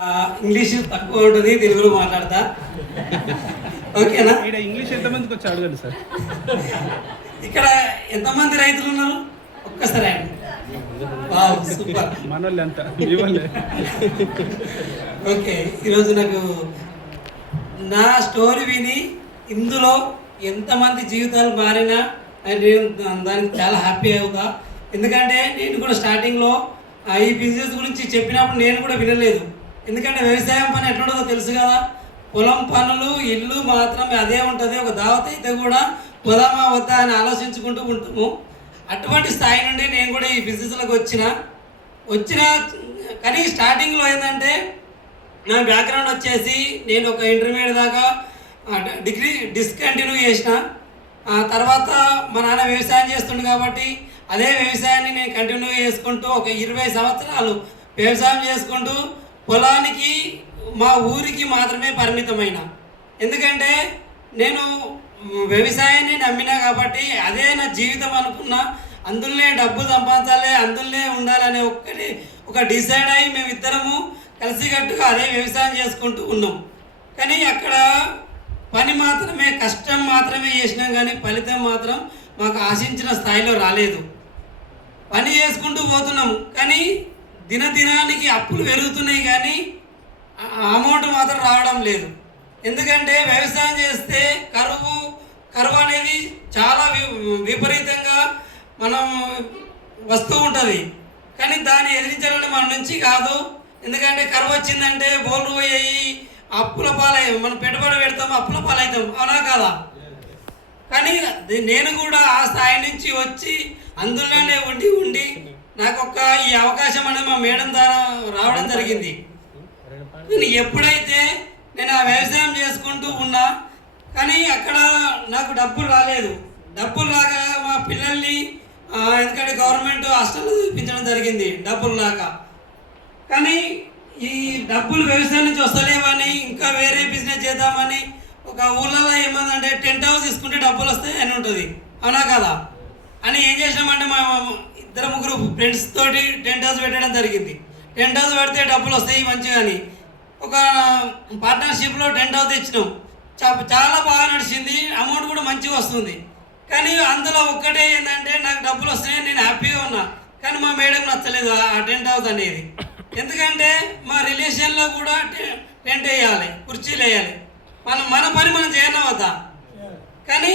English తక్కువ ఉంటుంది, తెలుగులో మాట్లాడతా. ఓకేనా? ఇంగ్లీష్ ఎంతమందికి వచ్చి అడగండి సార్. ఇక్కడ ఎంతమంది రైతులు ఉన్నారు ఒక్కసారి అండి. సూపర్, మనోళ్ళు ఎంత. ఓకే, ఈరోజు నాకు నా స్టోరీ విని ఇందులో ఎంతమంది జీవితాలు మారినా నేను దానికి చాలా హ్యాపీ అవుతా. ఎందుకంటే నేను కూడా స్టార్టింగ్లో ఈ బిజినెస్ గురించి చెప్పినప్పుడు నేను కూడా వినలేదు. ఎందుకంటే వ్యవసాయం పని ఎట్లుంటుందో తెలుసు కదా. పొలం పనులు, ఇల్లు మాత్రమే అదే ఉంటుంది. ఒక దావత్ అయితే కూడా పోదామా వద్దా అని ఆలోచించుకుంటూ ఉంటాము. అటువంటి స్థాయి నుండి నేను కూడా ఈ బిజినెస్లోకి వచ్చిన కానీ స్టార్టింగ్లో ఏంటంటే నా బ్యాక్గ్రౌండ్ వచ్చేసి నేను ఒక ఇంటర్మీడియట్ దాకా డిగ్రీ డిస్కంటిన్యూ చేసిన. తర్వాత మా నాన్న వ్యవసాయం చేస్తుండే కాబట్టి అదే వ్యవసాయాన్ని నేను కంటిన్యూ చేసుకుంటూ ఒక 20 సంవత్సరాలు వ్యవసాయం చేసుకుంటూ పొలానికి మా ఊరికి మాత్రమే పరిమితమైన. ఎందుకంటే నేను వ్యవసాయాన్ని నమ్మినా కాబట్టి అదే నా జీవితం అనుకున్నా. అందులోనే డబ్బు సంపాదించాలి, అందులోనే ఉండాలనే ఒక డిసైడ్ అయ్యి మేమిద్దరము కలిసికట్టుగా అదే వ్యవసాయం చేసుకుంటూ ఉన్నాం. కానీ అక్కడ పని మాత్రమే, కష్టం మాత్రమే చేసినాం, కానీ ఫలితం మాత్రం మాకు ఆశించిన స్థాయిలో రాలేదు. పని చేసుకుంటూ పోతున్నాం కానీ దినదినానికి అప్పులు పెరుగుతున్నాయి, కానీ అమౌంట్ మాత్రం రావడం లేదు. ఎందుకంటే వ్యవసాయం చేస్తే కరువు అనేది చాలా విపరీతంగా మనం వస్తూ ఉంటుంది. కానీ దాన్ని ఎదిరించాలంటే మన నుంచి కాదు. ఎందుకంటే కరువు వచ్చిందంటే బోర్లు పోయి అప్పుల పాలయ్యాం, మనం పెట్టుబడి పెడతాము, అప్పుల పాలవుతాం, అవునా కాదా? కానీ నేను కూడా ఆ స్థాయి నుంచి వచ్చి అందులోనే ఉండి నాకు ఈ అవకాశం అనేది మా మేడం ద్వారా రావడం జరిగింది. నేను ఎప్పుడైతే నేను ఆ వ్యవసాయం చేసుకుంటూ ఉన్నా కానీ అక్కడ నాకు డబ్బులు రాలేదు. డబ్బులు రాక మా పిల్లల్ని ఎందుకంటే గవర్నమెంట్ హాస్టల్లో చూపించడం జరిగింది డబ్బులు రాక. కానీ ఈ డబ్బులు వ్యవసాయం నుంచి వస్తలేవని ఇంకా వేరే బిజినెస్ చేద్దామని ఒక ఊళ్ళలో ఏమందంటే టెంట్ హౌస్ తీసుకుంటే డబ్బులు వస్తాయి అని ఉంటుంది, అవునా కదా అని ఏం చేసినామంటే మా 2-3 ఫ్రెండ్స్ తోటి టెంట్ హౌస్ పెట్టడం జరిగింది. టెంట్ హౌస్ పెడితే డబ్బులు వస్తాయి మంచిగా అని ఒక పార్ట్నర్షిప్లో టెంట్ హౌస్ తెచ్చినాం. చాలా బాగా నడిచింది, అమౌంట్ కూడా మంచిగా వస్తుంది. కానీ అందులో ఒక్కటే ఏంటంటే నాకు డబ్బులు వస్తాయని నేను హ్యాపీగా ఉన్నా. కానీ మా మేడం నచ్చలేదు ఆ టెంట్ హౌస్ అనేది. ఎందుకంటే మా రిలేషన్లో కూడా టెంట్ వేయాలి, కుర్చీలు వేయాలి, మన పని మనం చేయనవద్దా. కానీ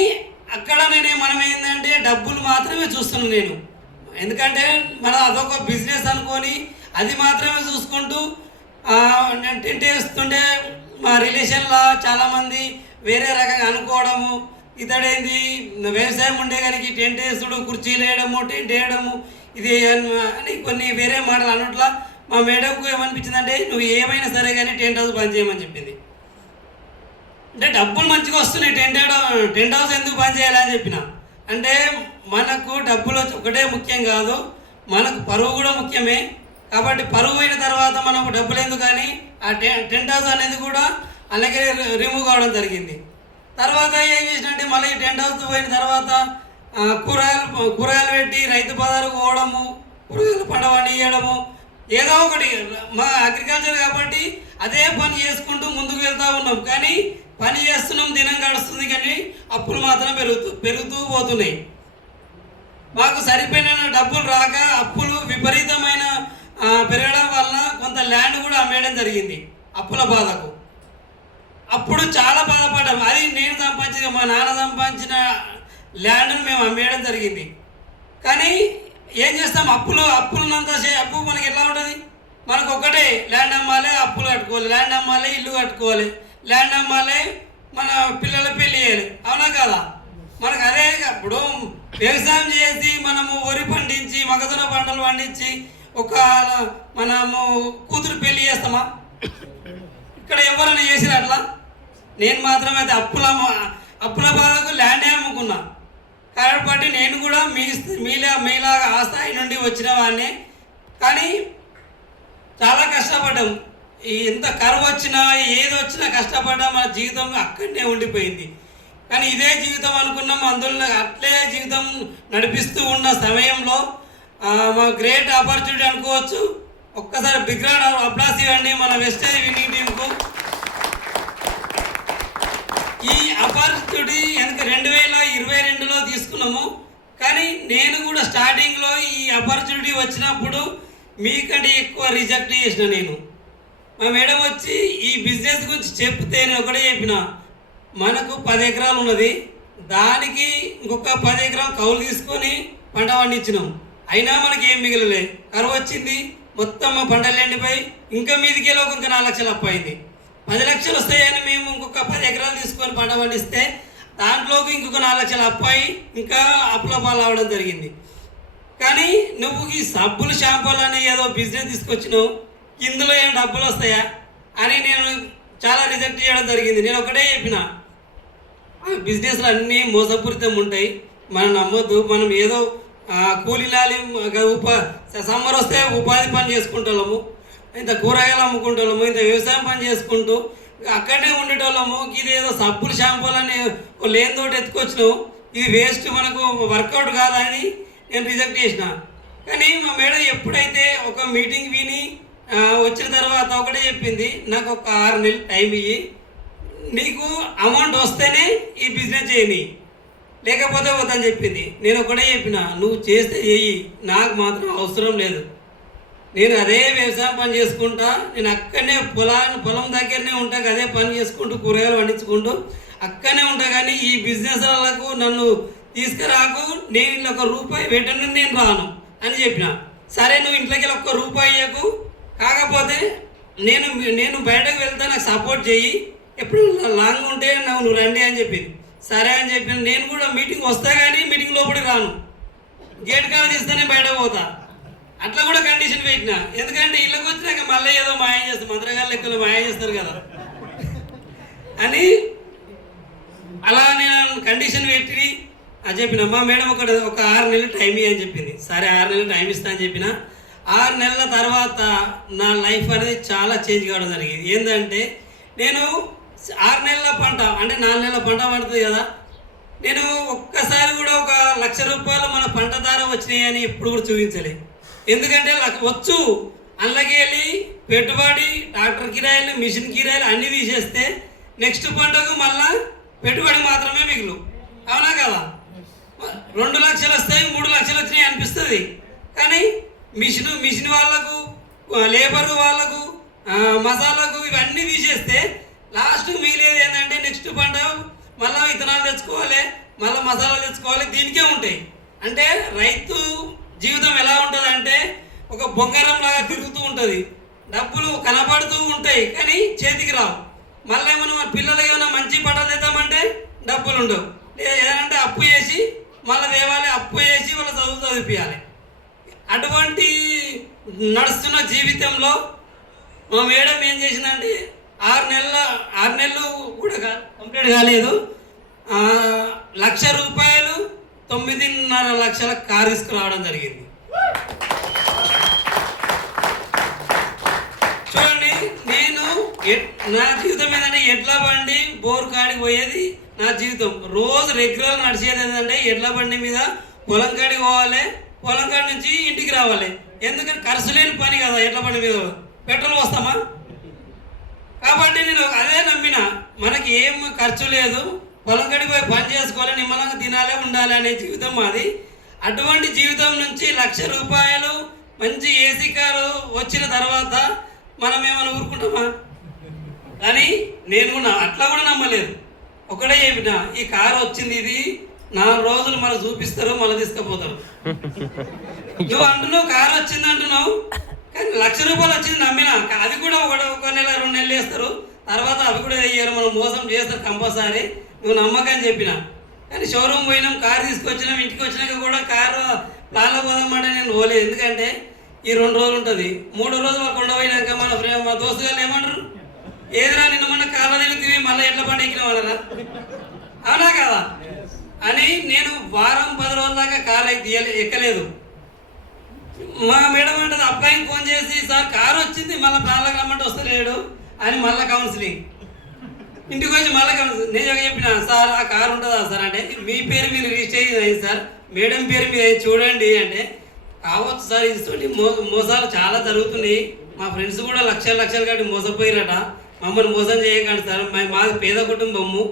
అక్కడ మనం ఏంటంటే డబ్బులు మాత్రమే చూస్తున్నాను నేను. ఎందుకంటే అదొక బిజినెస్ అనుకొని అది మాత్రమే చూసుకుంటూ నేను టెంట్ వేస్తుంటే మా రిలేషన్లో చాలామంది వేరే రకంగా అనుకోవడము, ఇతడేంది వ్యవసాయం ఉండే కానీ టెంట్ వేస్తుడు, కుర్చీలు వేయడము, టెంట్ వేయడము, ఇది అని కొన్ని వేరే మాటలు అన్నట్లా మా మేడంకు ఏమనిపించిందంటే నువ్వు ఏమైనా సరే కానీ టెంట్ హౌస్ బంద్ చేయమని చెప్పింది. అంటే డబ్బులు మంచిగా వస్తున్నాయి, టెంట్ హౌస్ ఎందుకు బంద్ చేయాలని చెప్పిన. అంటే మనకు డబ్బులు ఒకటే ముఖ్యం కాదు, మనకు పరువు కూడా ముఖ్యమే. కాబట్టి పరువు అయిన తర్వాత మనకు డబ్బులు ఎందుకు కానీ ఆ టెంట్ హౌస్ అనేది కూడా అలాగే రిమూవ్ కావడం జరిగింది. తర్వాత ఏం చేసినట్టే మళ్ళీ టెంట్ హౌస్ పోయిన తర్వాత కూరగాయలు పెట్టి రైతు బజారుకు పోవడము, కూరగాయలు పండవని ఇవ్వడము, ఏదో ఒకటి మా అగ్రికల్చర్ కాబట్టి అదే పని చేసుకుంటూ ముందుకు వెళ్తూ ఉన్నాం. కానీ పని చేస్తున్నాం, దినం గడుస్తుంది, కానీ అప్పులు మాత్రం పెరుగుతూ పోతున్నాయి. మాకు సరిపోయిన డబ్బులు రాక అప్పులు విపరీతమైన పెరగడం వలన కొంత ల్యాండ్ కూడా అమ్మేయడం జరిగింది అప్పుల బాధకు. అప్పుడు చాలా బాధపడ్డాం. అది నేను సంపాదించిన, మా నాన్న సంపాదించిన ల్యాండ్ను మేము అమ్మేయడం జరిగింది. కానీ ఏం చేస్తాం, అప్పు మనకి ఎట్లా ఉంటుంది, మనకు ఒక్కటే ల్యాండ్ అమ్మాలి, అప్పులు కట్టుకోవాలి, ల్యాండ్ అమ్మాలి, ఇల్లు కట్టుకోవాలి, ల్యాండ్ అమ్మాలి, మన పిల్లల పెళ్ళి చేయాలి, అవునా కదా. మనకు అదే ఇప్పుడు వ్యవసాయం చేసి మనము వరి పండించి మొక్కజొన్న పంటలు పండించి మనము కూతురు పెళ్లి చేస్తామా? ఇక్కడ ఎవరైనా చేసినా అట్లా? నేను మాత్రమే అయితే అప్పుల బాధకు ల్యాండే అమ్ముకున్నా. కాబట్టి నేను కూడా మీలాగా ఆ స్థాయి నుండి వచ్చిన వాడిని. కానీ చాలా కష్టపడ్డాం. ఎంత కరువు వచ్చినా ఏది వచ్చినా కష్టపడ్డా మన జీవితం అక్కడనే ఉండిపోయింది. కానీ ఇదే జీవితం అనుకున్నాం, అందులో అట్లే జీవితం నడిపిస్తూ ఉన్న సమయంలో మా గ్రేట్ ఆపర్చునిటీ అనుకోవచ్చు. ఒక్కసారి బిగ్ రౌండ్ ఆఫ్ అప్లాస్ ఇవ్వండి మన వెస్టేజ్ విన్నింగ్ టీంకు. ఈ ఆపర్చునిటీ వెనక 2022లో తీసుకున్నాము, కానీ నేను కూడా స్టార్టింగ్లో ఈ ఆపర్చునిటీ వచ్చినప్పుడు మీకంటే ఎక్కువ రిజెక్ట్ చేసిన. నేను మా మేడం వచ్చి ఈ బిజినెస్ గురించి చెప్తే నేను ఒకటే చెప్పిన, మనకు 10 ఎకరాలు ఉన్నది, దానికి ఇంకొక 10 ఎకరాలు కౌలు తీసుకొని పంట పండించినాం, అయినా మనకి ఏం మిగలలే, కరువు వచ్చింది, మొత్తం మా పంటలు ఎండిపోయి ఇంకా మీదికి ఒక ఇంకా 4 లక్షలు అప్పు అయింది. 10 లక్షలు వస్తాయని మేము ఇంకొక 10 ఎకరాలు తీసుకొని పంట పండిస్తే దాంట్లోకి ఇంకొక 4 లక్షలు అప్పు అయి ఇంకా అప్పుల పాలు అవడం జరిగింది. కానీ నువ్వు ఈ సబ్బులు షాంపూలు అని ఏదో బిజినెస్ తీసుకొచ్చినావు, ఇందులో ఏం డబ్బులు వస్తాయా అని నేను చాలా రిజెక్ట్ చేయడం జరిగింది. నేను ఒకటే చెప్పిన, బిజినెస్లు అన్నీ మోసపూరితం ఉంటాయి, మనం నమ్మొద్దు. మనం ఏదో కూలీలాలి సమ్మర్ వస్తే ఉపాధి పని చేసుకుంటాము, ఇంత కూరగాయలు అమ్ముకుంటాము, ఇంత వ్యవసాయం పని చేసుకుంటూ అక్కడనే ఉండేటోళ్ళము. ఇది ఏదో సబ్బులు షాంపూలు అని లేనితోటి ఎత్తుకొచ్చినావు, ఇది వేస్ట్, మనకు వర్కౌట్ కాదని నేను రిజెక్ట్ చేసిన. కానీ మా మేడం ఎప్పుడైతే ఒక మీటింగ్ విని వచ్చిన తర్వాత ఒకటే చెప్పింది, నాకు ఒక 6 నెలలు టైం ఇయ్యి, నీకు అమౌంట్ వస్తేనే ఈ బిజినెస్ చేయని, లేకపోతే వద్దని చెప్పింది. నేను ఒకటే చెప్పిన, నువ్వు చేస్తే చెయ్యి, నాకు మాత్రం అవసరం లేదు, నేను అదే వ్యవసాయం పని చేసుకుంటా, నేను అక్కడనే పొలం దగ్గరనే ఉంటా, అదే పని చేసుకుంటూ కూరగాయలు పండించుకుంటూ అక్కడనే ఉంటా, కానీ ఈ బిజినెస్లకు నన్ను తీసుకురాకు, నేను ఇలా ₹1 పెట్టను, నేను రాను అని చెప్పిన. సరే నువ్వు ఇంట్లోకి వెళ్ళి ₹1 ఇవ్వకు, కాకపోతే నేను బయటకు వెళ్తే నాకు సపోర్ట్ చెయ్యి, ఎప్పుడు లాంగ్ ఉంటే నువ్వు రండి అని చెప్పింది. సరే అని చెప్పిన. నేను కూడా మీటింగ్ వస్తా కానీ మీటింగ్ లోపలికి రాను, గేట్ కాడ తీస్తేనే బయటకు పోతా, అట్లా కూడా కండిషన్ పెట్టిన. ఎందుకంటే ఇళ్ళకి వచ్చినాక మళ్ళీ ఏదో మాయం చేస్తారు, మంత్రగాళ్ళ లెక్కలు మాయం చేస్తారు కదా అని అలా నేను కండిషన్ పెట్టి చెప్పిన. మా మేడం ఒక 6 నెలలు టైం ఇవ్వని చెప్పింది. సరే 6 నెలలు టైం ఇస్తా అని చెప్పిన. 6 నెలల తర్వాత నా లైఫ్ అనేది చాలా చేంజ్ కావడం జరిగింది. ఏంటంటే నేను 6 నెలల పంట అంటే 4 నెలల పంట పడుతుంది కదా, నేను ఒక్కసారి కూడా ఒక ₹1,00,000 మన పంట ధర వచ్చినాయి అని ఎప్పుడు కూడా చూపించలే. ఎందుకంటే వచ్చు, అందులోకి వెళ్ళి పెట్టుబడి, ట్రాక్టర్ కిరాయిలు, మిషన్ కిరాయిలు అన్నీ తీసేస్తే నెక్స్ట్ పంటకు మళ్ళా పెట్టుబడి మాత్రమే మిగులు, అవునా కదా. 2 లక్షలు వస్తాయి, 3 లక్షలు వచ్చినాయి అనిపిస్తుంది, కానీ మిషన్ వాళ్ళకు, లేబర్ వాళ్ళకు, మసాలాకు ఇవన్నీ తీసేస్తే లాస్ట్కి మిగిలేదు ఏంటంటే నెక్స్ట్ పంట మళ్ళీ విత్తనాలు తెచ్చుకోవాలి, మళ్ళీ మసాలాలు తెచ్చుకోవాలి, దీనికే ఉంటాయి. అంటే రైతు జీవితం ఎలా ఉంటుంది అంటే ఒక బొంగరం లాగా తిరుగుతూ ఉంటుంది, డబ్బులు కనపడుతూ ఉంటాయి కానీ చేతికి రావు. మళ్ళీ ఏమైనా మన పిల్లలకి ఏమైనా మంచి పంటలు తెద్దామంటే డబ్బులు ఉండవు, ఏదంటే అప్పు చేసి మళ్ళీ తేవాలి, అప్పు చేసి వాళ్ళ చదివిపించాలి. అటువంటి నడుస్తున్న జీవితంలో మా మేడం ఏం చేసిందంటే 6 నెలలు కూడా కంప్లీట్ కాలేదు, ₹1,00,000 9.5 లక్షల కారు తీసుకురావడం జరిగింది. చూడండి, నేను నా జీవితం ఏంటంటే ఎడ్ల బండి బోర్ కాడికి పోయేది నా జీవితం. రోజు రెగ్యులర్ నడిచేది ఏంటంటే ఎడ్ల బండి మీద పొలం కాడికి పోవాలి, పొలం కాడి నుంచి ఇంటికి రావాలి. ఎందుకంటే ఖర్చు లేని పని కదా, ఎడ్ల బండి మీద పెట్రోల్ వస్తామా. కాబట్టి నేను అదే నమ్మిన, మనకి ఏం ఖర్చు లేదు, పొలం కాడికి పోయి పని చేసుకోవాలి, నిమ్మలంగా తినాలి, ఉండాలి అనే జీవితం మాది. అటువంటి జీవితం నుంచి ₹1,00,000 మంచి ఏసీ కారు వచ్చిన తర్వాత మనం ఏమైనా ఊరుకుంటామా. కానీ నేను కూడా అట్లా కూడా నమ్మలేదు. ఒకటే చెప్పిన, ఈ కారు వచ్చింది, ఇది 4 రోజులు మనం చూపిస్తారు, మళ్ళీ తీసుకుపోతారు. నువ్వు అంటున్నావు కారు వచ్చింది అంటున్నావు, కానీ ₹1,00,000 వచ్చింది నమ్మిన. అది కూడా ఒక నెల 2 నెలలు వేస్తారు, తర్వాత అవి కూడా వేయరు, మనం మోసం చేస్తారు కంపల్సరీ, నువ్వు నమ్మకని చెప్పిన. కానీ షోరూమ్ పోయినాం, కారు తీసుకొచ్చినాం, ఇంటికి వచ్చినాక కూడా కారు ప్లాన్లో పోదామంటే నేను పోలేదు. ఎందుకంటే ఈ 2 రోజులు ఉంటుంది, 3వ రోజు కొండ పోయినాక మా దోస్తు గారు ఏమంటారు, ఏదిరా నిన్న మన కాళ్ళ తిరుగుతుంది, మళ్ళీ ఎట్ల పంట ఎక్కినామన్నారా, అవునా కదా అని. నేను వారం 10 రోజుల దాకా కారు ఎక్కలేదు. మా మేడం అంటది, అబ్బాయికి ఫోన్ చేసి, సార్ కారు వచ్చింది, మళ్ళీ ప్లాన్లోకి రమ్మంటే వస్తలేడు అని మళ్ళీ కౌన్సిలింగ్. ఇంటికి వచ్చి మళ్ళీ కౌన్సిలింగ్. నేను చెప్పిన, సార్ ఆ కారు ఉంటుందా సార్ అంటే, మీ పేరు మీరు రిజిస్టర్ అయింది సార్, మేడం పేరు మీరు చూడండి అంటే, కావచ్చు సార్, ఇటువంటి మోసాలు చాలా జరుగుతున్నాయి. మా ఫ్రెండ్స్ కూడా లక్షలు లక్షలు కట్టి మోసపోయారట. మమ్మల్ని మోసం చేయకండి సార్, మాది పేద కుటుంబము,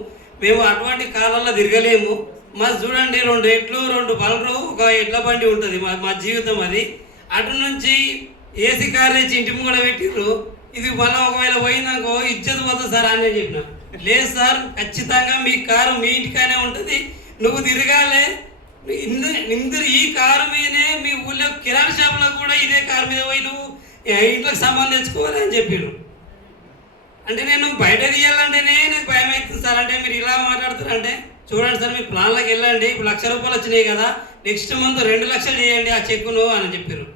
మేము అటువంటి కాలంలో తిరగలేము. మాది చూడండి 2 ఎట్లు 2 బలరు, ఒక ఎడ్ల బండి ఉంటుంది, మా జీవితం అది. అటు నుంచి ఏసీ కార్ తెచ్చి ఇంటి కూడా పెట్టిర్రు. ఇది మళ్ళీ ఒకవేళ పోయినాకో ఇజ్జత్ పోతుంది సార్ అని చెప్పిన. లేదు సార్, ఖచ్చితంగా మీ కారు మీ ఇంటికానే ఉంటుంది, నువ్వు తిరగాలే. ఇందరు ఈ కారు మీదనే మీ ఊళ్ళో కిరాణా షాపులో కూడా ఇదే కారు మీద పోయి నువ్వు ఇంట్లోకి సామాన్ తెచ్చుకోవాలి అని చెప్పారు. అంటే నేను బయట తీయాలంటేనే నాకు భయం అవుతుంది సార్. అంటే మీరు ఇలా మాట్లాడుతారంటే చూడండి సార్, మీ ప్లాన్లోకి వెళ్ళండి. ఇప్పుడు ₹1,00,000 వచ్చినాయి కదా, నెక్స్ట్ మంత్ 2 లక్షలు చేయండి ఆ చెక్కును అని చెప్పారు.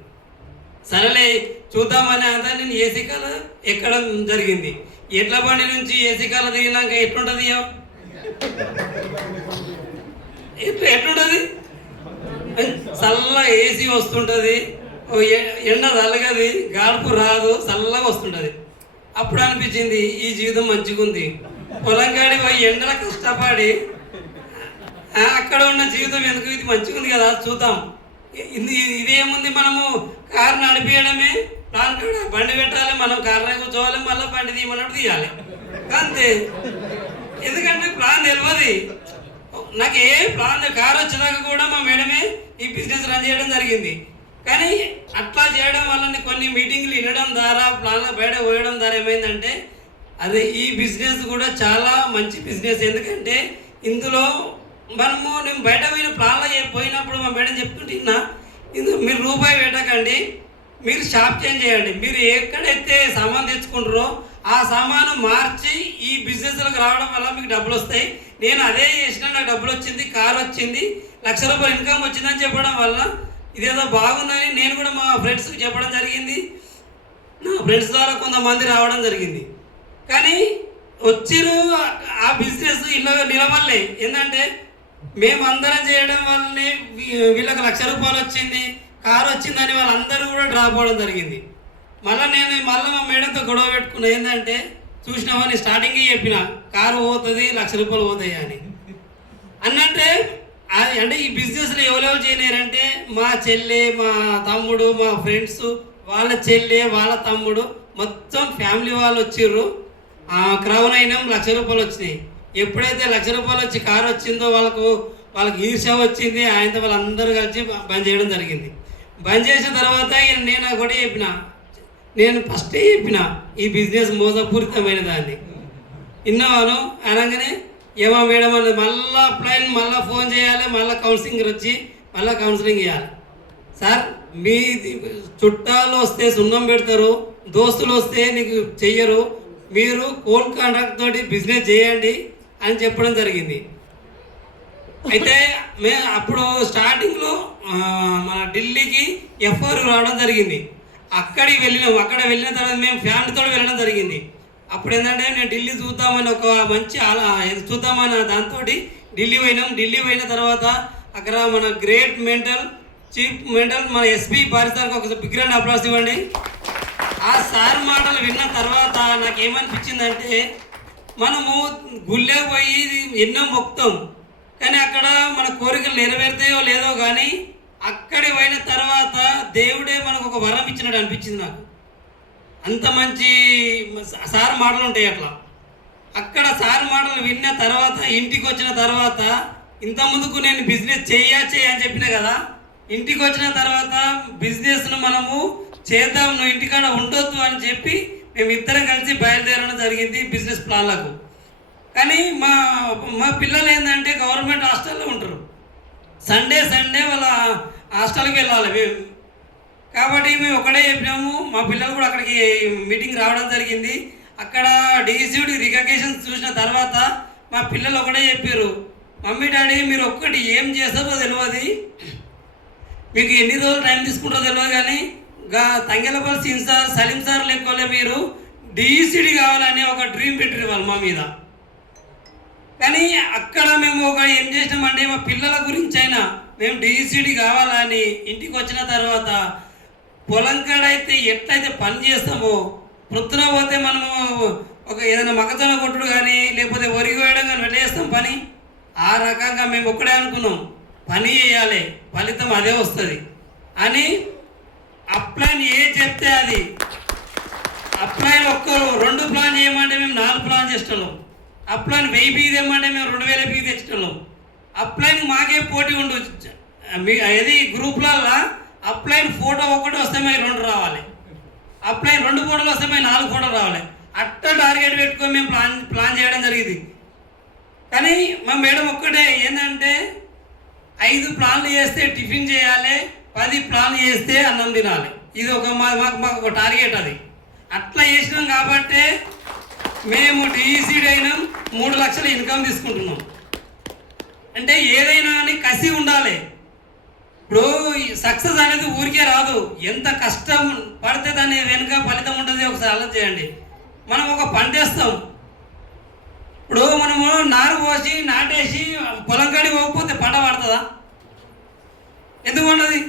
సరేలే చూద్దామని అంతా నేను ఏసీ కాల ఎక్కడం జరిగింది. ఎడ్ల బండి నుంచి ఏసీ కాల దిగినాక ఎట్లుంటుంది? ఎట్లుంటుంది? చల్లగా ఏసీ వస్తుంటుంది, ఎండ తలగది, గాడుపు రాదు, చల్లగా వస్తుంటుంది. అప్పుడు అనిపించింది ఈ జీవితం మంచిగుంది. పొలం కాడి పోయి ఎండల కష్టపడి అక్కడ ఉన్న జీవితం ఎందుకు, ఇది మంచిగుంది కదా చూద్దాం. ఇదేముంది, మనము కారు నడిపేయడమే ప్లాన్ కాడ, బండి పెట్టాలి, మనం కారులో కూర్చోవాలి, మళ్ళీ బండి తీయమన్నట్టు తీయాలి అంతే. ఎందుకంటే ప్లాన్ తెలియదు నాకు, ఏ ప్లాన్ కారు వచ్చేదాకా కూడా మా మేడమే ఈ బిజినెస్ రన్ చేయడం జరిగింది. కానీ అట్లా చేయడం వల్ల కొన్ని మీటింగ్లు వినడం ద్వారా, ప్లాన్లో బయట పోయడం ద్వారా ఏమైందంటే, అదే ఈ బిజినెస్ కూడా చాలా మంచి బిజినెస్. ఎందుకంటే ఇందులో నేను బయట పోయిన ప్లాన్లో పోయినప్పుడు మా మేడం చెప్తుంటున్నా, మీరు రూపాయి పెట్టకండి, మీరు షాప్ చేంజ్ చేయండి. మీరు ఎక్కడైతే సామాన్ తెచ్చుకుంటారో ఆ సామాను మార్చి ఈ బిజినెస్లోకి రావడం వల్ల మీకు డబ్బులు వస్తాయి. నేను అదే చేసిన, నాకు డబ్బులు వచ్చింది, కారు వచ్చింది, ₹1,00,000 ఇన్కమ్ వచ్చిందని చెప్పడం వల్ల ఇదేదో బాగుందని నేను కూడా మా ఫ్రెండ్స్కి చెప్పడం జరిగింది. నా ఫ్రెండ్స్ ద్వారా కొంతమంది రావడం జరిగింది. కానీ వచ్చిరు ఆ బిజినెస్ ఇలా నిలబడలే. ఏంటంటే మేమందరం చేయడం వల్లనే వీళ్ళకి ₹1,00,000 వచ్చింది, కారు వచ్చిందని వాళ్ళందరూ కూడా డ్రాప్ అవ్వడం జరిగింది. మళ్ళీ మా మేడంతో గొడవ పెట్టుకున్నా. ఏంటంటే చూసినామని స్టార్టింగే చెప్పిన, కారు పోతుంది, ₹1,00,000 పోతాయి అని అన్నట్టే. అంటే ఈ బిజినెస్లో ఎవరెవరు చేయలేరంటే మా చెల్లె, మా తమ్ముడు, మా ఫ్రెండ్స్, వాళ్ళ చెల్లె, వాళ్ళ తమ్ముడు, మొత్తం ఫ్యామిలీ వాళ్ళు వచ్చిర్రు. క్రౌన్ అయినాం, ₹1,00,000 వచ్చినాయి. ఎప్పుడైతే ₹1,00,000 వచ్చి కారు వచ్చిందో వాళ్ళకి ఈర్ష్య వచ్చింది. ఆయనతో వాళ్ళందరూ కలిసి బంద్ చేయడం జరిగింది. బంద్ చేసిన తర్వాత నేను ఒకటి చెప్పిన, నేను ఫస్టే చెప్పిన ఈ బిజినెస్ మోసపూరితమైన దాన్ని విన్నాను అనగానే ఏమో మేడం అన్నది. మళ్ళీ అప్లైన్ మళ్ళీ ఫోన్ చేయాలి, మళ్ళీ కౌన్సిలింగ్ వచ్చి మళ్ళీ కౌన్సిలింగ్ ఇవ్వాలి. సార్ మీ చుట్టాలు వస్తే సున్నం పెడతారు, దోస్తులు వస్తే నీకు చెయ్యరు, మీరు కోల్ కాంట్రాక్ట్ తోటి బిజినెస్ చేయండి అని చెప్పడం జరిగింది. అయితే అప్పుడు స్టార్టింగ్లో మన ఢిల్లీకి ఎఫ్ఆర్ రావడం జరిగింది. అక్కడికి వెళ్ళినాం. అక్కడ వెళ్ళిన తర్వాత మేము ఫ్యామిలీతో వెళ్ళడం జరిగింది. అప్పుడు ఏంటంటే నేను ఢిల్లీ చూద్దామని ఒక మంచి చూద్దామని దాంతో ఢిల్లీ పోయినాం. ఢిల్లీ పోయిన తర్వాత అక్కడ మన గ్రేట్ మెంటల్ చీఫ్ మెంటల్ మన ఎస్పీ పారిసార్కి ఒక బిగ్ గ్రాండ్ అప్లాస్ ఇవ్వండి. ఆ సార్ మాటలు విన్న తర్వాత నాకు ఏమనిపించిందంటే, మనము గుళ్ళే పోయి ఎన్నో మొక్కుతాం, కానీ అక్కడ మన కోరికలు నెరవేరుతాయో లేదో కానీ అక్కడికి పోయిన తర్వాత దేవుడే మనకు ఒక వరం ఇచ్చినట్టు అనిపించింది నాకు. అంత మంచి సార్ మాటలు ఉంటాయి అట్లా. అక్కడ సార్ మాటలు విన్న తర్వాత ఇంటికి వచ్చిన తర్వాత, ఇంతకుముందుకు నేను బిజినెస్ చేయని చెప్పిన కదా, ఇంటికి వచ్చిన తర్వాత బిజినెస్ను మనము చేద్దాం, నువ్వు ఇంటికాడ ఉండొద్దు అని చెప్పి మేము ఇద్దరం కలిసి బయలుదేరడం జరిగింది బిజినెస్ ప్లాన్లకు. కానీ మా పిల్లలు ఏంటంటే గవర్నమెంట్ హాస్టల్లో ఉంటారు. సండే వాళ్ళ హాస్టల్కి వెళ్ళాలి మేము. కాబట్టి మేము ఒకటే చెప్పినాము. మా పిల్లలు కూడా అక్కడికి మీటింగ్ రావడం జరిగింది. అక్కడ డీసీడీ రికగ్నిషన్ చూసిన తర్వాత మా పిల్లలు ఒకటే చెప్పారు, మమ్మీ డాడీ మీరు ఒక్కటి ఏం చేస్తారో తెలియదు, మీకు ఎన్ని రోజులు టైం తీసుకుంటారో తెలియదు, కానీ తంగెలపల్లి సార్, సలీం సార్ లెక్కలే మీరు డీసీడీ కావాలని ఒక డ్రీమ్ పెట్టారు వాళ్ళు మా మీద. కానీ అక్కడ మేము ఏం చేసినామంటే, మా పిల్లల గురించి అయినా మేము డీసీడీ కావాలని ఇంటికి వచ్చిన తర్వాత పొలం కాడైతే ఎట్లయితే పని చేస్తామో, ప్రొద్దున పోతే మనము ఏదైనా మొక్కజొన్న కొట్టుడు కానీ లేకపోతే వరి కోయడం కానీ ఎట్లా చేస్తాం పని, ఆ రకంగా మేము ఒక్కడే అనుకున్నాం, పని చేయాలి, ఫలితం అదే వస్తుంది. అని అప్లైన్ ఏది చెప్తే అది అప్లైన్ ఒక్కరు 2 ప్లాన్ చేయమంటే మేము 4 ప్లాన్ చేసేటోళ్ళం. అప్లైన్ 1000 పీకి తెమ్మంటే మేము 2000 పీకి తెచ్చేటోళ్ళం. అప్లైన్ మాకే పోటీ ఉండు. అది గ్రూప్లల్లో అప్లైన్ ఫోటో ఒకటి వస్తే మేము 2 రావాలి, అప్లైన్ 2 ఫోటోలు వస్తే మేము 4 ఫోటోలు రావాలి. అట్ట టార్గెట్ పెట్టుకొని మేము ప్లాన్ చేయడం జరిగింది. కానీ మా మేడం ఒక్కటే ఏంటంటే 5 ప్లాన్లు చేస్తే టిఫిన్ చేయాలి, 10 ప్లాన్లు చేస్తే అన్నం తినాలి. ఇది ఒక మాకు ఒక టార్గెట్. అది అట్లా చేసినాం కాబట్టి మేము డిఈసీడీ అయినాం, 3 లక్షల ఇన్కమ్ తీసుకుంటున్నాం. అంటే ఏదైనా అని కసి ఉండాలి. ఇప్పుడు సక్సెస్ అనేది ఊరికే రాదు, ఎంత కష్టం పడితే దాని వెనుక ఫలితం ఉంటుంది. ఒకసారి ఆలోచన చేయండి. మనం ఒక పంట వేస్తాం, ఇప్పుడు మనము నారు పోసి నాటేసి పొలం కాడికి పోకపోతే పంట పడుతుందా? ఎందుకు ఉండదు?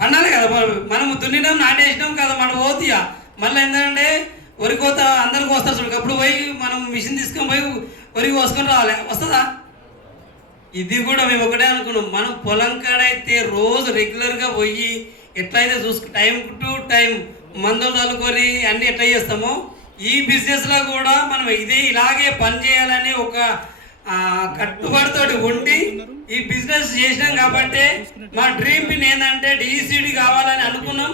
పండాలి కదా. మనము దున్నినాం, నాటేసినాం కదా, మన పోతీయా. మళ్ళీ ఏంటంటే వరి కోత అందరికి వస్తారు చూడు, అప్పుడు పోయి మనం మిషన్ తీసుకొని పోయి వరి కోసుకొని రావాలి, వస్తుందా? ఇది కూడా మేము ఒకటే అనుకున్నాం. మనం పొలం కాడైతే రోజు రెగ్యులర్గా పోయి ఎట్లయితే టైం టు టైం మందులు చల్లుకొని అన్నీ ఎట్లా చేస్తామో ఈ బిజినెస్లో కూడా మనం ఇలాగే పని చేయాలని ఒక కట్టుబడితోటి ఉండి ఈ బిజినెస్ చేసినాం. కాబట్టి మా డ్రీమ్ ఏంటంటే డిఈసీడీ కావాలని అనుకున్నాం.